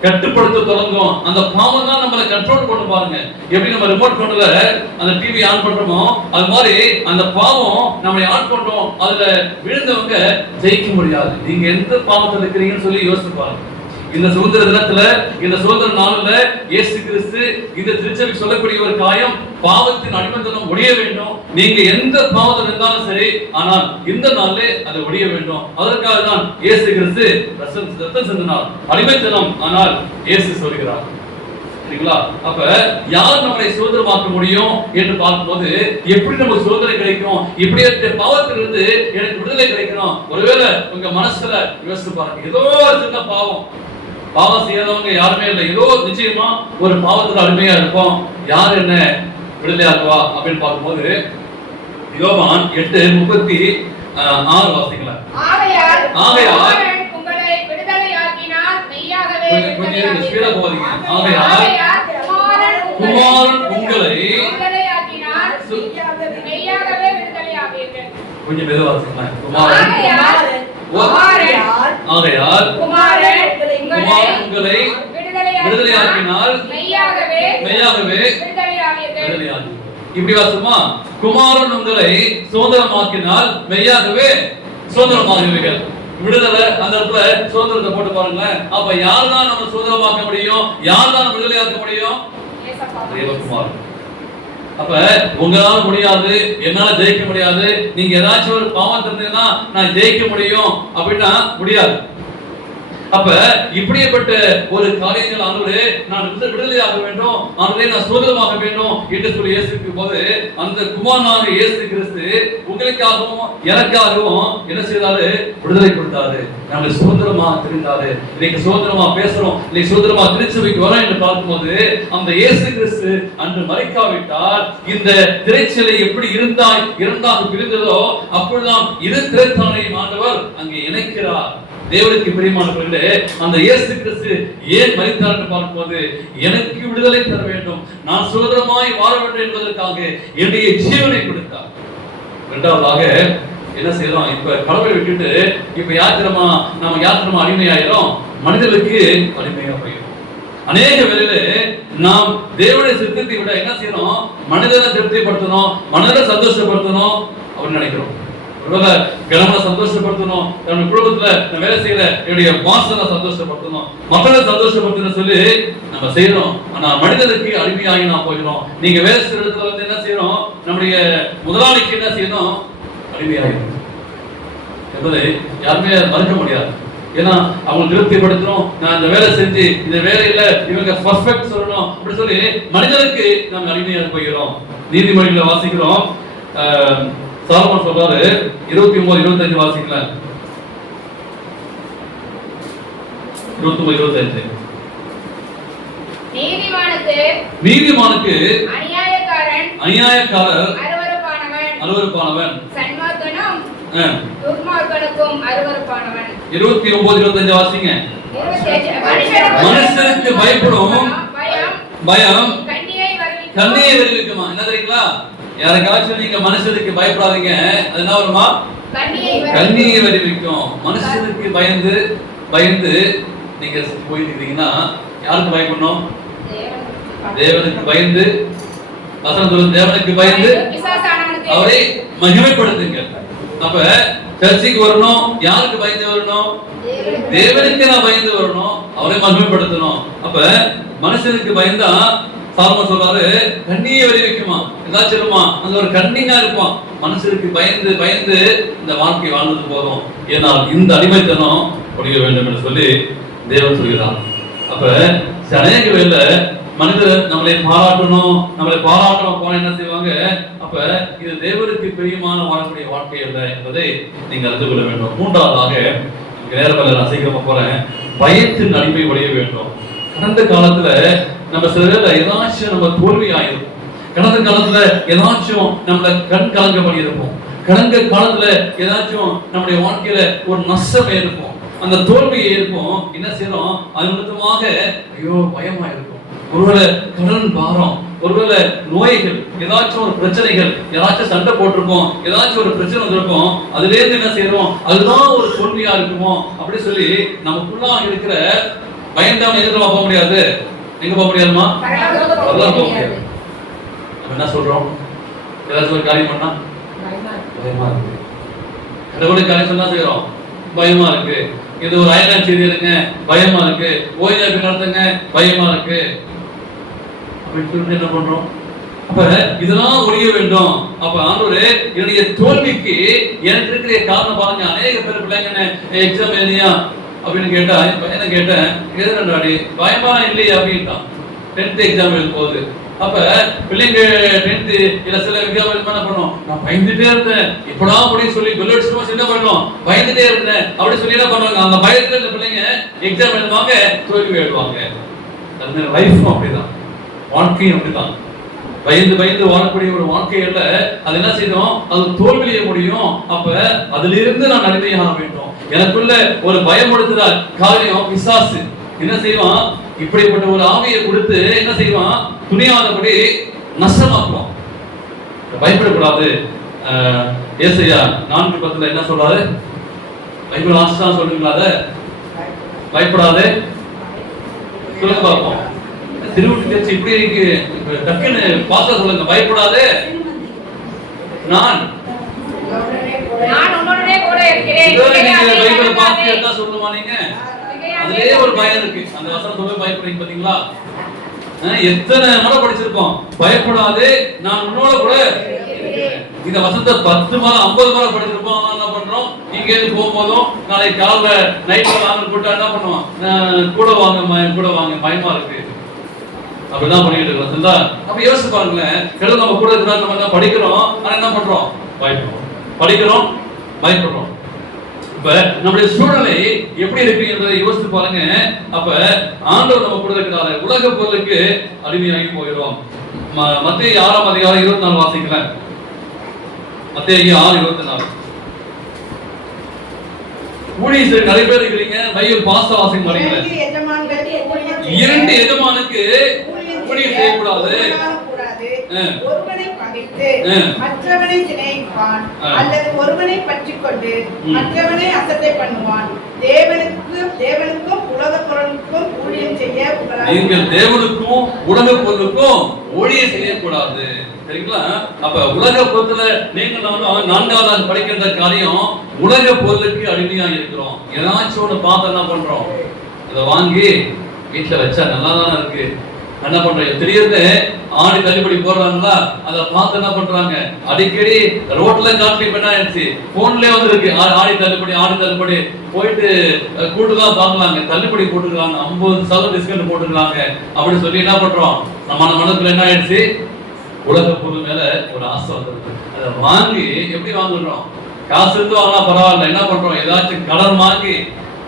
கட்டுப்படுத்த தொடங்கும். அந்த பாவம் தான் நம்மளை கண்ட்ரோல் பண்ண. பாருங்க, எப்படி நம்ம ரிமோட் கண்ட்ரோல்ல அந்த டிவி ஆன் பண்றோமோ அது மாதிரி அந்த பாவம் நம்மளை ஆன் பண்றோம். அதுல விழுந்தவங்க ஜெயிக்க முடியாது. நீங்க எந்த பாவத்தில் இருக்கிறீங்கன்னு சொல்லி யோசிச்சு பாருங்க. இந்த சுதந்திர தினத்துல, இந்த சுதந்திர நாளில் இயேசு கிறிஸ்து இந்த திருச்சபைக்கு சொல்லக்கூடிய ஒரு காரியம், பாவத்தின் அடிமைத்தனம் ஒழிய வேண்டும். நீங்க எந்த பாவத்தில் இருந்தாலும் சரி, ஆனால் இந்த நாளிலே அது ஒழிய வேண்டும். அதற்காக தான் இயேசு கிறிஸ்து ரத்தம் சிந்தினார். அடிமைத்தனம் ஆனால் இயேசு சொல்கிறார். சரிங்களா? அப்ப யார் நம்மளை சுதந்திரமாக்க முடியும் என்று பார்க்கும்போது, எப்படி நமக்கு சுதந்திரம் கிடைக்கும்? இப்படியே பாவத்திலிருந்து எனக்கு விடுதலை கிடைக்கணும். ஒருவேளை உங்க மனசுல யோசிச்சு பாருங்க, ஏதோ சின்ன பாவம் செய்யாதவங்க யாருமே இல்லை, ஏதோ நிச்சயமா ஒரு பாவத்துல அடிமையா இருப்போம். யார் என்ன விடுதலையாக்குவா அப்படின்னு பார்க்கும்போது யோவான் 8:36 வாசிக்கலாம். ஆகையால் ஆகையால் உங்களை விடுதலையாக்கினார், மெய்யாகவே கொஞ்சம் ஸ்பீடா போவீங்க. ஆகையால் குமாரன் உங்களை விடுதலையாக்கினார், மெய்யாகவே விடுதலையாவீர்கள். கொஞ்சம் மெதுவா வாசிக்கலாம். குமாரன் உங்களை விடுதலையாக்கினால் மெய்யாகவே விடுதலையாவீர்கள். இப்படி வாசமா, குமாரன் உங்களை சுதந்திரமாக்கினால் மெய்யாகவே சுதந்திரமாகுவீர்கள். விடுதலை, அந்த இடத்துல சுதந்திரத்தை போட்டு பாருங்களேன். அப்ப யார் தான் நம்ம சுதந்திரமாக்க முடியும்? யார் தான் விடுதலையாக்க முடியும்? தேவகுமாரன். அப்ப உங்களால முடியாது, என்னால ஜெயிக்க முடியாது, நீங்க ஏதாச்சும் ஒரு பாவம் இருந்தீங்கன்னா நான் ஜெயிக்க முடியும் அப்படின்னா முடியாது. அப்ப இப்படிப்பட்ட ஒரு காரியங்கள் ஆண்டவரே நான் விடுதலையாக வேண்டும், ஆண்டவரே நான் சுதந்திரமாக வேண்டும் என்று சொல்லி இயேசுக்கும் போது அந்த குமாரனாக இயேசு கிறிஸ்து உங்களுக்காகவும் எனக்காகவும் என்ன செய்தாரு? விடுதலை கொடுத்தாரு. நாங்கள் சுதந்திரமா தெரிந்தாரு. இன்னைக்கு சுதந்திரமா பேசுறோம், இன்னைக்கு சுதந்திரமா திருச்சபைக்கு வரோம் என்று பார்க்கும்போது அந்த இயேசு கிறிஸ்து அன்று மரிக்காவிட்டால் இந்த திரைச்சலை எப்படி இரண்டாக பிரிந்ததோ அப்பொழுதுதான் இரு திரைத்தானையும் ஆண்டவர் அங்கே இணைக்கிறார். தேவனுக்கு பிரியமானவர்களே, அந்த இயேசு கிறிஸ்து ஏன் மரித்தார் என்று பார்க்கும்போது எனக்கு விடுதலை தர வேண்டும், நான் சுதந்திரமாய் வாழ வேண்டும் என்பதற்காக என்னுடைய ஜீவனை கொடுத்தார். இரண்டாவதாக என்ன செய்யறோம்? இப்ப கடவுளை விட்டுட்டு இப்ப யாத்திரமா நாம யாத்திரமா அடிமையாயிரும், மனிதர்களுக்கு அடிமையா போயிடும். அநேக வேளையில நாம் தேவனுடைய சித்தத்தை விட என்ன செய்யறோம்? மனிதனை திருப்திப்படுத்தணும், மனிதனை சந்தோஷப்படுத்தணும் அப்படின்னு நினைக்கிறோம். ஒருவேளை கணவனை சந்தோஷப்படுத்தணும், என்னுடைய குடும்பத்துல நான் வேலை செய்யற என்னுடைய பாஸை சந்தோஷப்படுத்தணும், மக்களை சந்தோஷப்படுத்தணும் சொல்லி நம்ம செய்யறோம். ஆனா மனிதனுக்கு அடிமையாகி நான் போயிடும். நீங்க வேலை செய்யற இடத்துல வந்து என்ன செய்யறோம், நம்முடைய முதலாளிக்கு என்ன செய்யணும், அடிமையாகிடும் என்பதை யாருமே மறுக்க முடியாது. ஏன்னா அவங்க திருப்திப்படுத்தணும், நான் இந்த வேலை செஞ்சு இந்த வேலையில இவங்க பர்ஃபெக்ட் சொல்லணும் அப்படி சொல்லி மனிதனுக்கு நம்ம அடிமையாக போகிறோம். நீதிமொழிகளை வாசிக்கிறோம். சாலமோன் சொல்றாரு 29-25 வாசிக்கலாம். 29-25 நீதிமானுக்கு அநியாயக்காரர் அருவருப்பானவன், சன்மார்க்கனும் துன்மார்க்கனுக்கும் அருவருப்பானவன். 29-25 வாசிங்க. மனுஷனுக்கு பயப்படும் பயம் கண்ணியை வருவிக்குமா. என்ன தெரியுங்களா, யாருக்காச்சும் நீங்க மனுஷனுக்கு பயப்படாதீங்க, அது என்ன வருமா, கண்ணியை வருவிக்கும். மனுஷனுக்கு பயந்து பயந்து நீங்க போயிருக்கீங்கன்னா யாருக்கு பயப்படணும், தேவனுக்கு பயந்து, வசனம் தேவனுக்கு பயந்து அவரை மகிமைப்படுத்துங்க. அப்ப சர்ச்சைக்கு வரணும், யாருக்கு பயந்து வரணும், தேவனுக்கு நான் பயந்து வரணும், அவரை மகிமைப்படுத்தணும். அப்ப மனுஷனுக்கு பயந்தா சாலமோன் சொல்றாரு கண்ணியை விளைவிக்குமா, ஏதாச்சும் சொல்லுமா, அந்த ஒரு கண்ணிங்கா இருப்பான். மனுஷனுக்கு பயந்து பயந்து இந்த வாழ்க்கை வாழ்ந்தது போதும், ஏனால் இந்த அடிமைத்தனம் ஒழிய வேண்டும் என்று சொல்லி தேவன் சொல்கிறார். அப்ப அநேக வேளை மனிதர் நம்மளை பாராட்டணும், நம்மளை பாராட்டாம போன என்ன செய்வாங்க, அப்ப இது தேவனுக்கு பிரியமான வாழக்கூடிய வாழ்க்கை அல்ல என்பதை நீங்க அறிந்து கொள்ள வேண்டும். மூன்றாவதாக நேரத்தில் நான் சீக்கிரமா போறேன், பயத்தின் அடிமை ஒழிய வேண்டும். கடந்த காலத்துல நம்ம சில வேளை ஏதாச்சும் நம்ம தோல்வி ஆயிருப்போம், கடந்த காலத்துல ஏதாச்சும் நம்மள கண் கலங்க பண்ணியிருப்போம், கடந்த காலத்துல ஏதாச்சும் நம்முடைய வாழ்க்கையில ஒரு நஷ்டம் இருக்கும், அந்த தோல்வி இருக்கும். என்ன செய்யறோம், அது நிமித்தமாக ஐயோ பயமா இருக்கும். ஒருவேளை கடன் பாரம், ஒருவேளை நோய்கள், ஏதாச்சும் ஒரு பிரச்சனைகள், ஏதாச்சும் சண்டை போட்டிருப்போம், ஏதாச்சும் ஒரு பிரச்சனை வந்திருக்கும், அதுல இருந்து என்ன செய்யறோம், அதுதான் ஒரு தோல்வியா இருக்குமோ அப்படி சொல்லி நமக்குள்ளா இருக்கிற பயந்தாம எதிர்த்து போக முடியாது. எங்க போக முடியாதுமா, அதெல்லாம் போக முடியாது. நம்ம என்ன சொல்றோம், ஏதாச்சும் ஒரு காரியம் பண்ணா பயமா இருக்கு, கடவுளை காரியம் சொன்னா செய்யறோம் பயமா இருக்கு, இது ஒரு அயல்நாடு செய்தி இருங்க பயமா இருக்கு, ஓய்வு நடத்துங்க பயமா இருக்கு அப்படின்னு சொல்லி என்ன பண்றோம். அப்ப இதெல்லாம் ஒழிய வேண்டும். அப்ப ஆண்டவரே என்னுடைய தோல்விக்கு எனக்கு இருக்கிற காரணம் பாருங்க. அநேக பேர் பிள்ளைங்க எக்ஸாம் எழுதியா அப்படின்னு கேட்டா, பையனை கேட்டேன் எழுதுறாடி பயமா இல்லையா அப்படின்ட்டான். 10th எக்ஸாம் எழுதும் போது அப்ப பிள்ளைங்க 10th இல்ல சில எக்ஸாம் எழுத என்ன பண்ணும், நான் பயந்துட்டே இருந்தேன் இப்படா அப்படின்னு சொல்லி பெல்லட்ஸ் என்ன பண்ணும், பயந்துட்டே இருந்தேன் அப்படி சொல்லி என்ன பண்ணுவாங்க, அந்த பயத்துல இந்த பிள்ளைங்க எக்ஸாம் எழுதுவாங்க, தோல்வி எழுதுவாங்க. அது லைஃப்பும் அப்படிதான், வாழ்க்கையும் அப்படிதான். பயந்து பயந்து வாழக்கூடிய ஒரு வாழ்க்கையில அது என்ன செய்யணும், அது தோல்வியே முடியும். அப்ப அதுல இருந்து நான் அடிமையாக வேண்டும். எனக்குள்ள ஒரு பயமுடுத்துற காரியம் பிசாசு என்ன செய்வான், இப்படிப்பட்ட ஒரு ஆவியை கொடுத்து என்ன செய்வான், துணியாதபடி நஷ்டமாக்குவான். பயப்படக்கூடாது. ஏசாயா 4:10 என்ன சொல்றாரு, பைபிள் ஆஸ்தான் சொல்லுங்களா, அத பயப்படாதே சொல்லுங்க பார்ப்போம். திருவுட்டு இப்படி இருக்கு, டக்குன்னு பாஸ்டா சொல்லுங்க, பயப்படாதே நான் உன்னுடனே கூட இருக்கிறேன். பைபிள் பார்த்து என்ன சொல்லுமா நீங்க, அதுலயே ஒரு பயம் இருக்கு. அந்த வசனம் சொல்ல பயப்படுறீங்க பாத்தீங்களா, எத்தனை முறை படிச்சிருக்கோம், பயப்படாதே நான் உன்னோட கூட. இந்த வசனத்தை 10 முறை 50 முறை படிச்சிருப்போம். என்ன பண்றோம், இங்க இருந்து போகும்போதும் நாளைக்கு காலைல நைட்ல வாங்க கூட்டா என்ன பண்ணுவோம், கூட வாங்க பயமா இருக்கு அப்படிதான் பண்ணிட்டு இருக்கோம். அப்ப யோசிச்சு பாருங்களேன், கடவுள் நம்ம கூட இருக்கிறாங்க, நம்ம என்ன படிக்கிறோம், ஆனா என்ன பண்றோம், பயப்படுறோம், படிக்கிறோம் பயப்படுறோம். இப்ப நம்முடைய சூழ்நிலை எப்படி இருக்கு என்பதை யோசித்து பாருங்க. அப்ப ஆண்டவர் நம்ம கூட இருக்கிறாரு, உலக பொருளுக்கு அடிமையாகி போகிறோம். மத்தேயு 6:24 வாசிக்கலாம். மத்தேயு 6:24 ஊழியர்கள் நிறைய பேர் இருக்கிறீங்க, பைபிள் பாஸ்டா வாசிக்க மாட்டீங்க. 2 எஜமானுக்கு ஊழியம் செய்யக்கூடாது, ஒருவனை பகைத்து மற்றவனை சிநேகிப்பான், அல்லது ஒருவனை பற்றிக்கொண்டு மற்றவனை அசட்டை பண்ணுவான். தேவனுக்கும் உலக பொருளுக்கும் ஊழியம் செய்ய நீங்கள் தேவனுக்கும் உலக பொருளுக்கும் ஊழியம் செய்யக்கூடாது. சரிங்களா? அப்ப உலக பொருட்கள நீங்கள் நான்காவது படிக்கின்ற காரியம், உலக பொருளுக்கு அடிமையா இருக்கிறோம். ஏதாச்சும் ஒண்ணு பார்த்து என்ன பண்றோம், அதை வாங்கி வீட்டுல வச்சா நல்லா தானே இருக்கு, என்ன பண்றோம், திடீர்னு ஆடி தள்ளுபடி போடுறாங்களா, அதை பார்த்து என்ன பண்றாங்க, அடிக்கடி ரோட்ல காட்டி என்ன ஆயிடுச்சு, போன்லயே வந்து இருக்கு ஆடி தள்ளுபடி போயிட்டு கூட்டுதான் பார்க்கலாங்க, தள்ளுபடி போட்டுக்கிறாங்க, 50% டிஸ்கவுண்ட் போட்டுக்கிறாங்க அப்படின்னு சொல்லி என்ன பண்றோம், நம்ம மனசுல என்ன ஆயிடுச்சு, உலக பொருள் மேல ஒரு ஆசை வந்துருக்கு. அதை வாங்கி எப்படி வாங்குறோம், காசு இருந்து வாங்கினா பரவாயில்ல, என்ன பண்றோம், ஏதாச்சும் கடன் வாங்கி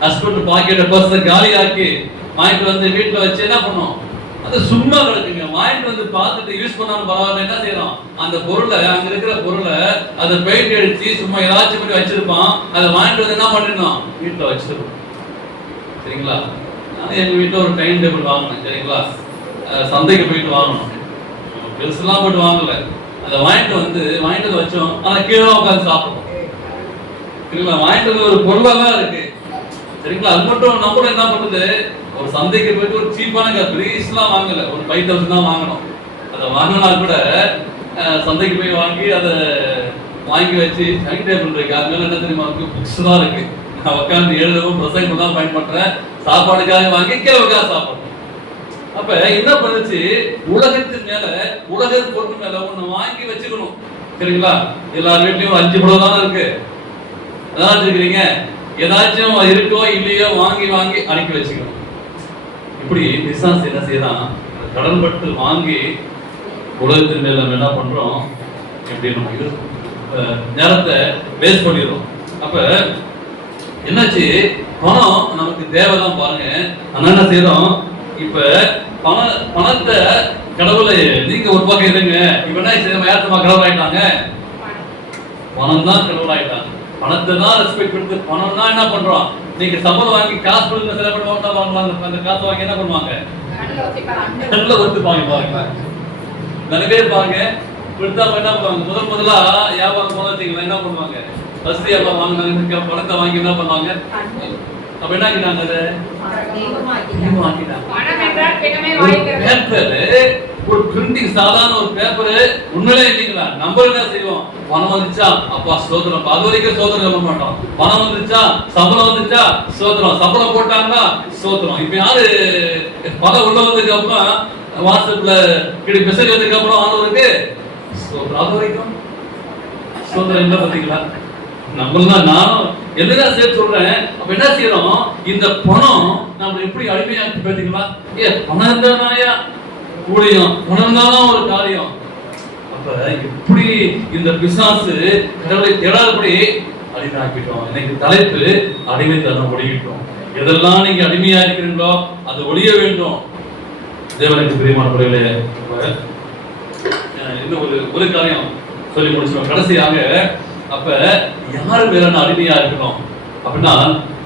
ஹஸ்பண்ட் பாக்கெட் பர்ஸ் காலி ஆக்கி வாங்கிட்டு வந்து வீட்டுல வச்சு என்ன பண்ணோம், அது சும்மா கிடக்குங்க, வாங்கிட்டு வந்து பார்த்துட்டு யூஸ் பண்ணாலும் பரவாயில்ல, என்ன செய்யறோம், அந்த பொருளை, அங்க இருக்கிற பொருளை அதை பெயிண்ட் அடிச்சு சும்மா ஏதாச்சும் பண்ணி வச்சிருப்பான், அதை வாங்கிட்டு வந்து என்ன பண்ணிருந்தோம், வீட்டுல வச்சிருக்கோம். சரிங்களா? நான் எங்க வீட்டுல ஒரு டைம் டேபிள் வாங்கினேன். சரிங்களா? சந்தைக்கு போயிட்டு வாங்கணும், பெருசுலாம் போயிட்டு வாங்கல, அதை வாங்கிட்டு வச்சோம், ஆனா கீழே உட்காந்து சாப்பிடுவோம். சரிங்களா? வாங்கிட்டு வந்து ஒரு பொருளெல்லாம் இருக்கு. சரிங்களா? அது மட்டும் நம்மளும் என்ன பண்ணுது, ஒரு சந்தைக்கு போயிட்டு ஒரு சீப்பான பிரைஸ்லாம் வாங்கல, ஒரு 5000 தான் வாங்கணும். அதை வாங்கினா கூட சந்தைக்கு போய் வாங்கி அதை வாங்கி வச்சு டைம் டேபிள் இருக்கு, அது மேல என்ன தெரியுமா இருக்கு, புக்ஸ் தான் இருக்கு. நான் உட்காந்து எழுதவும் பிரசங்கம் தான் பயன்படுறேன், சாப்பாடுக்காக வாங்கி கீழே உட்காந்து சாப்பிடுறேன். அப்ப என்ன பண்ணுச்சு, உலகத்தின் மேல, உலக பொருள் மேல ஒண்ணு வாங்கி வச்சுக்கணும். சரிங்களா? எல்லார் வீட்லயும் 5 படம் தானே இருக்கு, அதான் வச்சிருக்கிறீங்க, ஏதாச்சும் இருக்கோ இல்லையோ வாங்கி அடக்கி வச்சுக்கணும். இப்படி பிசாசு என்ன செய்யறான், கடன் பட்டு வாங்கி உலகத்தின் மேல நம்ம என்ன பண்றோம், எப்படி நம்ம நேரத்தை வேஸ்ட் பண்ணிடுறோம். அப்ப என்னாச்சு, பணம் நமக்கு தேவைதான் பாருங்க. ஆனா என்ன செய்யறோம், இப்ப பணத்தை கடவுளை நீங்க ஒரு பக்கம் இருங்க, இப்ப என்ன செய்யறோம், யாருமா கடவுள் ஆயிட்டாங்க, பணம் தான் கடவுள் ஆயிட்டாங்க. பணத்தை தான் ரெஸ்பெக்ட் கொடுத்து, பணம் தான் என்ன பண்றோம், நீங்க சம்பளம் வாங்கி காசு கொடுத்து சில பேர் வாங்கலாம், அந்த காசு வாங்கி என்ன பண்ணுவாங்க, கண்ணில் ஒத்துப்பாங்க. பாருங்க, நிறைய பேர் பாருங்க, கொடுத்தா என்ன பண்ணுவாங்க, முதலா வியாபாரம் போன வச்சுக்கலாம், என்ன பண்ணுவாங்க, ஃபர்ஸ்ட் வியாபாரம் வாங்கினாங்க, பணத்தை வாங்கி என்ன பண்ணுவாங்க, அப்ப என்ன ஆக்கிட்டாங்க, ஒரு பிரிண்டிங், சாதாரண ஒரு பேப்பர் உண்மையிலே இல்லைங்களா, நம்ம என்ன செய்வோம், பணம் வந்துச்சா அப்பா சோதரம், அது வரைக்கும் சோதரம் சொல்ல மாட்டோம், பணம் வந்துச்சா, சம்பளம் வந்துச்சா சோதரம், சம்பளம் போட்டாங்களா சோதரம். இப்ப யாரு பணம் உள்ள வந்ததுக்கு அப்புறம் வாட்ஸ்அப்ல மெசேஜ் வந்ததுக்கு அப்புறம் ஆனவருக்கு சோதரம், அது வரைக்கும் சோதரம் இல்லை. பாத்தீங்களா? நம்மளாம் நானும் என்னதான் சேர்த்து சொல்றேன். அப்ப என்ன செய்யறோம், இந்த பணம் நம்ம எப்படி அடிமையாக்கி பார்த்தீங்களா, பணம் இருந்தாயா ஊழியம், பணம் தான் ஒரு காரியம். அப்ப எப்படி இந்த பிசாசு கடவுளை தேடாதபடி அடிமையாக்கிட்டோம். இன்னைக்கு தலைப்பு அடிமைத்தனம் ஒழிக்கிட்டோம். எதெல்லாம் நீங்க அடிமையா இருக்கிறீங்களோ அது ஒழிய வேண்டும். தேவனுக்கு பிரியமானவர்களே, இன்னும் ஒரு காரியம் சொல்லி முடிச்சோம் கடைசியாக. அப்ப யாரு மேல அடிமையா இருக்கணும் அப்படின்னா,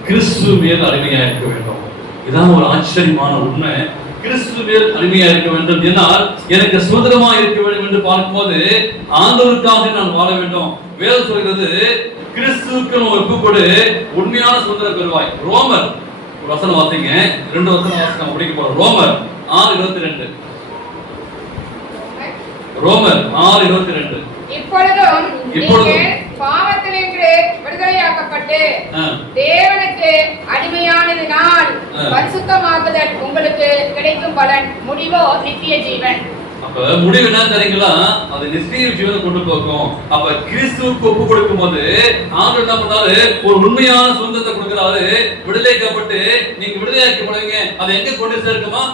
கிறிஸ்து மேல் அடிமையா இருக்க வேண்டும். இதான் ஒரு ஆச்சரியமான உண்மை. கிறிஸ்து மேல் அடிமையா இருக்க வேண்டும் என்னால் எனக்கு சுதந்திரமா இருக்க வேண்டும் என்று பார்க்கும்போது ஆண்டவருக்காக நான் வாழ வேண்டும். வேதம் சொல்கிறது, கிறிஸ்துவுக்கு ஒப்பு கொடு, உண்மையான சுதந்திரம் பெறுவாய். ரோமர் ஒரு வசனம் வாசிங்க, 2 வசனம் வாசி நம்ம படிக்க போறோம். ரோமர் 6:22. ரோமர் 6:22. இப்பொழுதும் பாவத்திலிருந்து விடுதலையாக்கப்பட்டு தேவனுக்கு அடிமையானதினால் பரிசுத்தமாகுதல் உங்களுக்கு கிடைக்கும் பலன், முடிவோ நித்திய ஜீவன். அப்ப முடிவு என்ன தெரியுங்களா, அது நித்திய ஜீவனை கொண்டு போகும். அப்ப கிறிஸ்துவுக்கு ஒப்பு கொடுக்கும் போது ஆண்டவர் என்ன பண்றாரு, ஒரு உண்மையான சுதந்திரத்தை கொடுக்கிறாரு. விடுதலைக்கப்பட்டு நீங்க விடுதலையாக்கப்படுவீங்க. அதை எங்க கொண்டு சேர்க்குமா,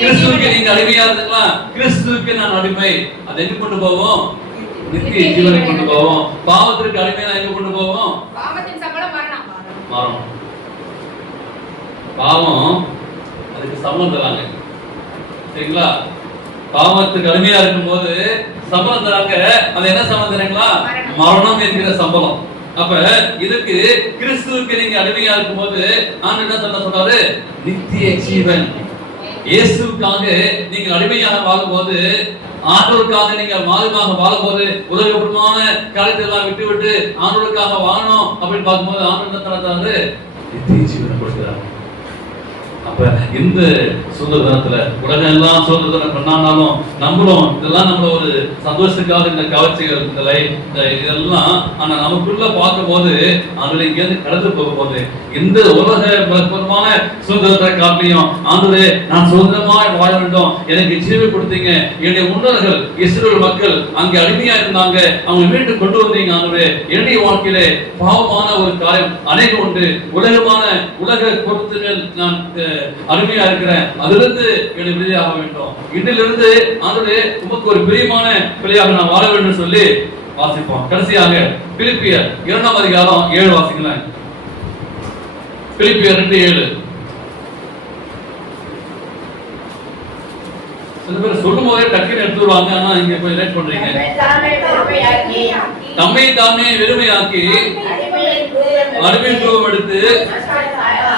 கிறிஸ்துவுக்கு நீங்க அடிமையா இருந்தீங்களா, கிறிஸ்துவுக்கு நான் அடிமை, அதை எங்க கொண்டு போவோம், நித்திய ஜீவனை கொண்டு போவோம். பாவத்திற்கு அடிமையா எங்க கொண்டு போவோம், பாவத்தின் சம்பளம் மரணம். பாவம் அதுக்கு சம்பளம் தராங்க. சரிங்களா? பாவத்துக்கு அடிமையா இருக்கும் போது சம்பளம் தராங்க. அது என்ன சம்பளம் தராங்களா, மரணம் என்கிற சம்பளம். அப்ப இதுக்கு கிறிஸ்துவுக்கு நீங்க அடிமையா இருக்கும் போது ஆண்டவர் என்ன சொல்றாரு, நித்திய ஜீவன். இயேசுவுக்காக நீங்கள் அடிமையாக வாழும்போது, ஆண்டவருக்காக நீங்கள் மாதமாக வாழும்போது, உலகமான காரியத்தை எல்லாம் விட்டு ஆண்டவருக்காக வாழணும் அப்படின்னு பார்க்கும்போது ஆண்டவர் என்ன தராரு, நித்திய ஜீவனை கொடுக்கிறார். அப்ப இந்த சுதந்திர தினத்துல உலகம் எல்லாம் சுதந்திர தினம் கொண்டாடினாலும் நம்மளும் இதெல்லாம் நம்மள ஒரு சந்தோஷத்துக்காக இந்த கவர்ச்சிகள் இந்த இதெல்லாம் ஆனா நமக்குள்ள பார்க்கும் போது அதுல இங்கேருந்து கடந்து போகும்போது இந்த உலகமான சுதந்திரத்தை காட்டிலையும் ஆண்டவரே நான் சுதந்திரமாய் வாழ வேண்டும், எனக்கு ஜீவை கொடுத்தீங்க, என்னுடைய முன்னோர்கள் இஸ்ரவேல் மக்கள் அங்கே அடிமையா இருந்தாங்க, அவங்க மீண்டும் கொண்டு வந்தீங்க ஆண்டவரே, என்னுடைய வாழ்க்கையிலே பாவமான ஒரு காரியம் அநேகம் உண்டு, உலக பொருத்துகள் நான் அருமையா இருக்கிறேன், அதிலிருந்து என்னை விடுதலையாக வேண்டும், இன்றிலிருந்து ஆண்டவரே உமக்கு ஒரு பிரியமான பிள்ளையாக நான் வாழ வேண்டும் சொல்லி வாசிப்போம். கடைசியாக பிலிப்பியர் 2ஆம் அதிகாரம் 7 வாசிக்கலாம். பிலிப்பியர் 2:7. சில பேர் சொல்லும் போதே டக்குன்னு எடுத்துருவாங்க, ஆனா இங்க போய் லேட் பண்றீங்க. தம்மை தாமே வெறுமையாக்கி அடிமையின் ரூபம் எடுத்து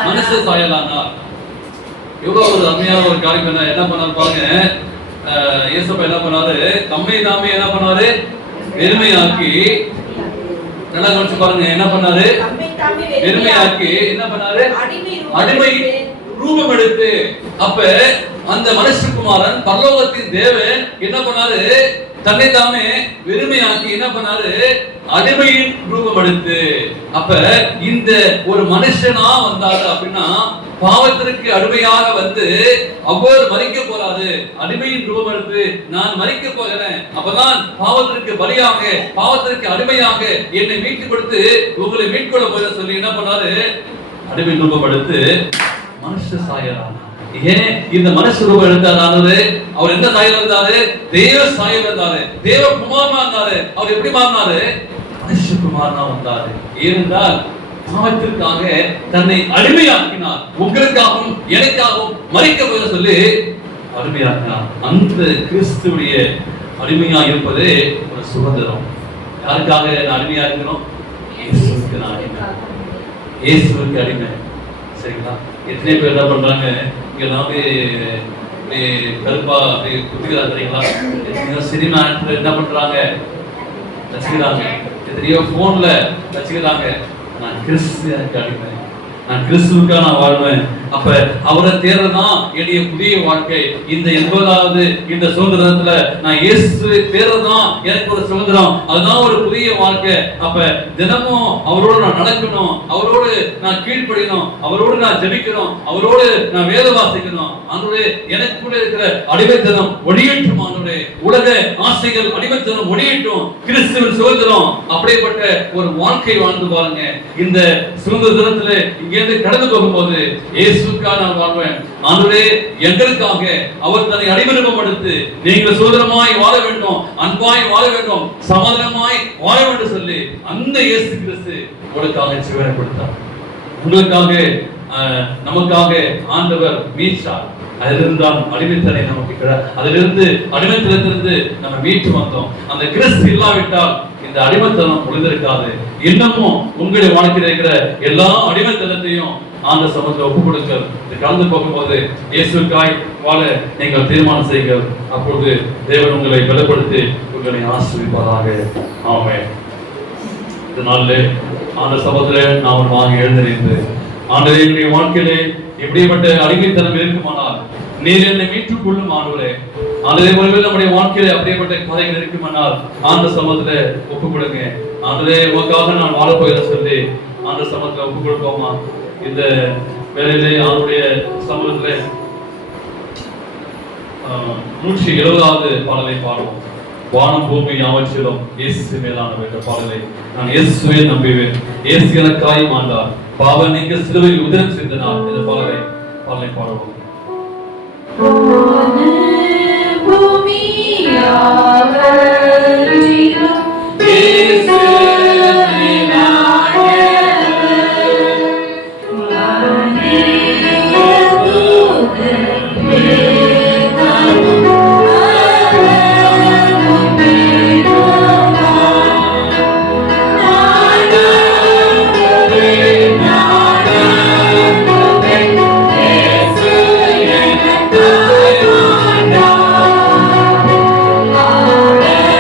மனுஷ சாயலானார். எவ்வளவு ஒரு அருமையான ஒரு காரியம். என்ன பண்ணாரு பாருங்க, இயேசுப்பா என்ன பண்ணாரு, தம்மை தாமே என்ன பண்ணாரு வெறுமையாக்கி, நல்லா கவனிச்சு பாருங்க, என்ன பண்ணாரு வெறுமையாக்கி, என்ன பண்ணாரு அடிமை ரூபம் எடுத்து. அப்ப அந்த மனுஷகுமாரன் பரலோகத்தின் தேவன் என்ன பண்ணாரு, தன்னை தாமே வெறுமையாக்கி என்ன பண்ணாரு அடிமையின் ரூபம் எடுத்து. அப்ப இந்த ஒரு மனுஷனா வந்தாரு அப்படின்னா பாவத்திற்கு அடிமையாக வந்து அவர் மரிக்க போறாரு, அடிமையின் ரூபம் எடுத்து நான் மரிக்க போகிறேன், அப்பதான் பாவத்திற்கு பலியாக பாவத்திற்கு அடிமையாக என்னை மீட்டு கொடுத்து உங்களை மீட்கொள்ள போகிற சொல்லி என்ன பண்ணாரு அடிமையின் ரூபம் எடுத்து மனுஷ சாயலான. ஏன் இந்த மனுஷ ரூபம் எடுத்தாரு? அவர் எந்த சாயல் இருந்தாரு? தேவ சாயல் இருந்தாரு, தேவ குமாரனா இருந்தாரு. அவர் எப்படி மாறினாரு? மனுஷகுமாரனா வந்தாரு. ஏனென்றால் பாவத்திற்காக தன்னை அடிமையாக்கினார், உங்களுக்காகவும் எனக்காகவும் மரிக்க போக சொல்லி அடிமையாக்கினார். அந்த கிறிஸ்துவுடைய அடிமையா இருப்பது ஒரு சுதந்திரம். யாருக்காக நான் அடிமையா இருக்கிறோம்? இயேசுவுக்கு நான் அடிமை, இயேசுவுக்கு அடிமை. சரிங்களா? எத்தனை பேர் என்ன பண்றாங்க, இங்க எல்லாமே கருப்பா அப்படி குத்திக்கிறாங்க சரிங்களா? எத்தனையோ சினிமா ஆக்டர் என்ன பண்றாங்க, ரசிக்கிறாங்க, எத்தனையோ போன்ல ரசிக்கிறாங்க. நான் கிறிஸ்துவுக்கு அடிமை, நான் கிறிஸ்துவுக்காக நான் வாழ்வேன். அப்ப அவரை தேர்றதுதான் என்னுடைய புதிய வாழ்க்கை. இந்த 80வது இந்த சுதந்திரத்துல நான் இயேசுவை தேர்றதுதான் எனக்கு ஒரு சுதந்திரம், அதுதான் ஒரு புதிய வாழ்க்கை. அப்ப தினமும் அவரோடு நான் நடக்கணும், அவரோடு நான் கீழ்ப்படியணும், அவரோடு நான் ஜெபிக்கணும், அவரோடு நான் வேத வாசிக்கணும். ஆண்டவரே எனக்கு கூட இருக்கிற அடிமைத்தனம் ஒழியட்டும், ஆண்டவரே உலக ஆசைகள் அடிமைத்தனம் ஒழியட்டும், கிறிஸ்துவின் சுதந்திரம் அப்படிப்பட்ட ஒரு வாழ்க்கை வாழ்ந்து பாருங்க. இந்த சுதந்திர தினத்துல இங்கிருந்து கடந்து போகும்போது இயேசுக்காக நான் வாழ்வேன், ஆண்டவரே எங்களுக்காக அவர் தன்னை அடிமைரூபம் எடுத்து நீங்கள் சுதந்திரமாய் வாழ வேண்டும், அன்பாய் வாழ வேண்டும், சமாதானமாய் வாழ வேண்டும் சொல்லி அந்த இயேசு கிறிஸ்து உங்களுக்காக ஜீவனை கொடுத்தார். உங்களுக்காக நமக்காக ஆண்டவர் மீட்சார். அதிலிருந்து தான் அடிமைத்தனை நமக்கு, அதிலிருந்து அடிமைத்தனத்திலிருந்து நம்ம மீட்டு வந்தோம். அந்த கிறிஸ்து இல்லாவிட்டால் இந்த அடிமைத்தனம் பொழுதிருக்காது. இன்னமும் உங்களுடைய வாழ்க்கையில் இருக்கிற எல்லா அடிமைத்தனத்தையும் ஆண்ட சமூகத்தில் ஒப்புக் கொடுக்க கலந்து போகும்போது இயேசுக்காய் வாழ நீங்கள் தீர்மானம் செய்யுங்கள். அப்பொழுது தேவன் உங்களை பலப்படுத்தி உங்களை ஆசீர்வதிப்பாராக. ஆமென். இந்த நாளிலே ஆண்ட சமூகத்தில் நாம் வாங்கி எழுந்திருந்து ஆண்டவரே என்னுடைய வாழ்க்கையிலே எப்படிப்பட்ட அடிமைத்தனம் இருக்குமானால் நீர் என்னை மீட்டுக் கொள்ளும் ஆண்டவரே. ஆண்டவரே ஒருவேளை நம்முடைய வாழ்க்கையில அப்படிப்பட்ட காரியங்கள் இருக்குமானால் ஆண்ட சமூகத்துல ஒப்புக் கொடுங்க. ஆண்டவரே உங்களுக்காக நான் வாழ போகிறேன் சொல்லி ஆண்ட சமூகத்துல ஒப்புக் கொடுப்போமா? இந்த வேலையிலே அவருடைய சமூகத்திலே 170வது பாடலை பாடுவோம். வானம் பூமி யாவற்றிலும் இயேசு மேலானவர் என்ற பாடலை நான் இயேசுவை நம்புவேன், இயேசு எனக்காய் மாண்டார், பாவ நீங்க சிலுவையில் உதிரம் சிந்தினார் என்ற பாடலை பாடுவோம். பூமி யாவற்றிலும் இயேசு Amen.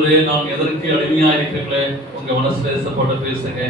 ஆண்டவரே நான் எதற்கு அடிமையா இருக்கிறீங்களே உங்க மனசுல ஏசப்பட்ட பேசுங்க.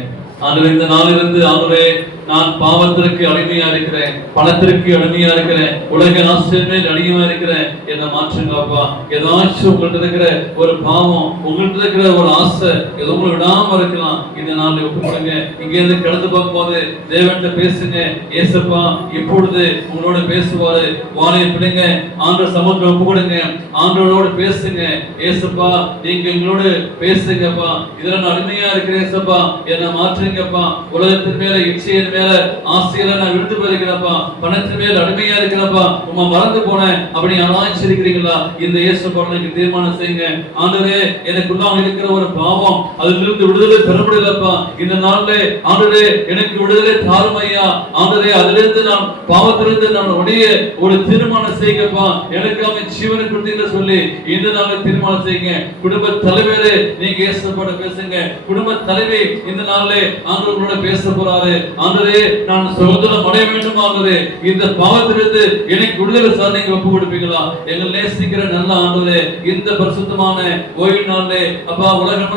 ஆண்டவரே இந்த நாளிலிருந்து ஆண்டவரே நான் பாவத்திற்கு அடிமையா இருக்கிறேன், பணத்திற்கு அடிமையா இருக்கிறேன், உலக ஆசையில் அடிமையா இருக்கிறேன், என்ன மாற்றுங்கப்பா. ஏதாச்சும் உங்கள்ட்ட இருக்கிற ஒரு பாவம், உங்கள்ட்ட இருக்கிற ஒரு ஆசை ஏதோ உங்களை விடாம இருக்கலாம், இந்த நாளில் ஒப்பு கொடுங்க. இங்க இருந்து கடந்து போகும்போது தேவன்கிட்ட பேசுங்க. ஏசப்பா இப்பொழுது உங்களோட பேசுவாரு. வாழையை பிடிங்க, ஆண்டவர் சமூகத்தில் ஒப்பு கொடுங்க, ஆண்டவரோடு பேசுங்க. ஏசப்பா நீங்க எங்களோட பேசுங்கப்பா. இதுல நான் அடிமையா இருக்கிறேன் ஏசப்பா, என்ன மாற்றுங்கப்பா. உலகத்தின் மேல இச்சையின் மேல ஆசையில நான் விழுந்து போயிருக்கிறப்பா, பணத்தின் மேல அடிமையா இருக்கிறப்பா, உங்க மறந்து போனேன் அப்படி யாராச்சும் இருக்கிறீங்களா? இந்த ஏசப்பா தீர்மானம் செய்யுங்க. ஆண்டவரே எனக்குள்ளாக இருக்கிற ஒரு பாவம், அதிலிருந்து விடுதலை பெற முடியலப்பா. இந்த நாள்ல ஆண்டவரே எனக்கு விடுதலை தாரும் ஐயா. ஆண்டவரே அதிலிருந்து நான் பாவத்திலிருந்து நான் உடைய ஒரு தீர்மானம் செய்யுங்கப்பா. எனக்காக ஜீவனை கொடுத்தீங்க சொல்லி இந்த நாள்ல தீர்மானம் செய்யுங்க. குடும்ப தலைவரே நீங்க ஏசப்பட பேசுங்க. குடும்ப தலைவி இந்த நாள்ல ஆண்டவரோட பேச போறாரு. ஆண்டவரே நான் சுதந்திரம் அடைய வேண்டும். ஆண்டவரே இந்த பாவத்திலிருந்து எனக்கு விடுதலை சார் நீங்க ஒப்பு கொடுப்பீங்களா? எங்கள் நேசிக்கிற நல்ல ஆண்டவரே இந்த பரிசுத்தமான ஓய்வு நாளிலே அப்பா உலகம்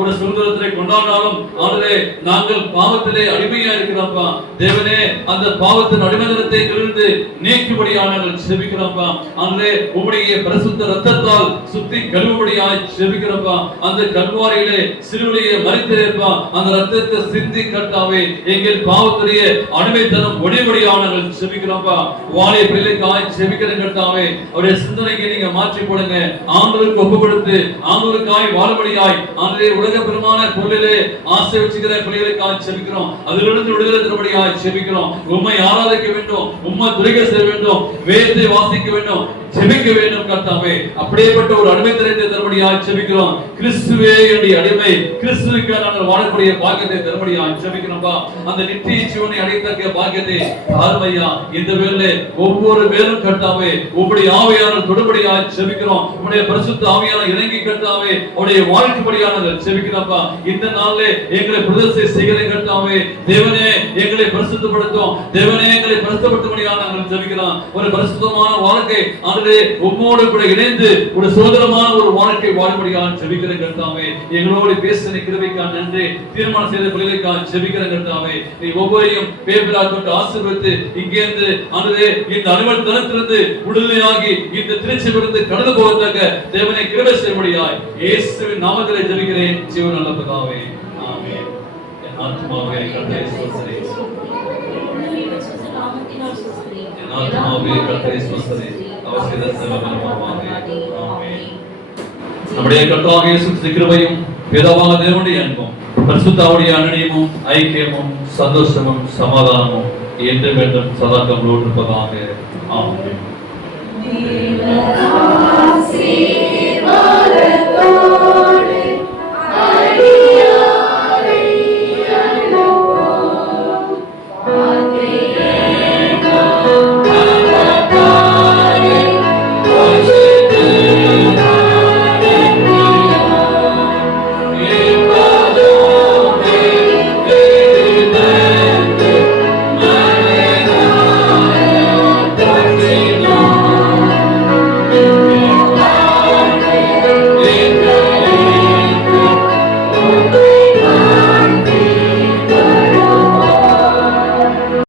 ஒரு சுதந்திரத்தை கொண்டாடினாலும் ஆண்டவரே நாங்கள் பாவத்திலே அடிமையா இருக்கிறோம்ப்பா. தேவனே அந்த பாவத்தின் அடிமைத்தனத்தை இருந்து நீக்கும்படியாக நாங்கள் செபிக்கிறோம்ப்பா. ஆண்டவரே உம்முடைய பரிசுத்த ரத்தத்தால் சுத்தி கழுவும்படியாக செபிக்கிறோம்ப்பா. அந்த கல்வாரியிலே சிலுவையிலே மரித்தேப்பா, அந்த ரத்தத்தை சிந்தி கட்டாவே எங்கள் பாவத்துடைய அடிமைத்தனம் ஒளிபடியாக நாங்கள் செபிக்கிறோம்ப்பா. வாழை பிள்ளைக்காய் செபிக்கிறேன் கட்டாவே. அவருடைய சிந்தனைக்கு நீங்க மாற்றி போடுங்க. ஆண்டவருக்கு ஒப்பு கொடுத்து ஆண்டவருக்காய் வாழும்படியாய் ஆண்டவரே உலக பெருமான பொருளிலே ஆசை வச்சுக்கிற பிள்ளைகளுக்காக செபிக்கிறோம். அதிலிருந்து விடுதலை தரும்படியாய் செபிக்கிறோம். உம்மை ஆராதிக்க வேண்டும், உம்மை துதிக்க செய்ய வேண்டும், வேதத்தை வாசிக்க வேண்டும், செபிக்க வேண்டும் கர்த்தாவே. அப்படியேப்பட்ட ஒரு அடிமைத்தனத்தை தரும்படியாக செபிக்கிறோம். கிறிஸ்துவே என்னுடைய அடிமை, கிறிஸ்துவுக்கு நாங்கள் வாழக்கூடிய பாக்கியத்தை தரும்படியாக செபிக்கிறோம்பா. அந்த நித்திய ஜீவனை அடையத்தக்க பாக்கியத்தை தாருமையா. இந்த வேளை ஒவ்வொரு வேலும் கர்த்தாவே உம்முடைய ஆவியான தொடுபடியாக செபிக்கிறோம். உம்முடைய பரிசுத்த ஆவியான இறங்கி கர்த்தாவே அவருடைய வாழ்க்கைப்படியாக நாங்கள் செபிக்கிறோம்பா. இந்த நாளிலே எங்களை பிரதிஷ்டை செய்கிறேன் கர்த்தாவே. தேவனே எங்களை பரிசுத்தப்படுத்தும், தேவனே எங்களை பரிசுத்தப்படுத்தும்படியாக நாங்கள் செபிக்கிறோம். ஒரு பரிசுத்தமான வாழ்க்கை உம்மோடு கூட இணைந்து ஒரு சுதந்திரமான ஒரு வாழ்க்கை வாழும்படியாக செபிக்கிறேன் கர்த்தாவே. எங்களோடு பேசின கிருபைக்காக நன்றி. தீர்மானம் செய்த பிள்ளைகளுக்காக செபிக்கிறேன் கர்த்தாவே. நீ ஒவ்வொருவரையும் பேர்பெறாக கொண்டு ஆசீர்வதித்து இங்கேருந்து ஆண்டவரே இந்த அடிமைத்தனத்திலிருந்து விடுதலையாகி இந்த திருச்சபையிலிருந்து கடந்து போகத்தக்க தேவனை கிருபை செய்யும்படியாய் இயேசுவின் நாமத்திலே ஜெபிக்கிறேன் ஜீவன் நல்ல பிதாவே. ஆமென். என் ஆத்துமாவே கர்த்தரை ஸ்தோத்திரி, என் ஆத்துமாவே கர்த்தரை ஸ்தோத்திரி. நம்முடைய கர்த்தராகிய இயேசு கிறிஸ்துவின் கிருபையும் பிதாவாகிய தேவனுடைய அன்பும் பரிசுத்தாவிய அன்னியமும் ஐக்கியமும் சந்தோஷமும் சமாதானமும் என்றும் என்றும் சதா நம்மளோடு இருப்பதாக. ஆமென்.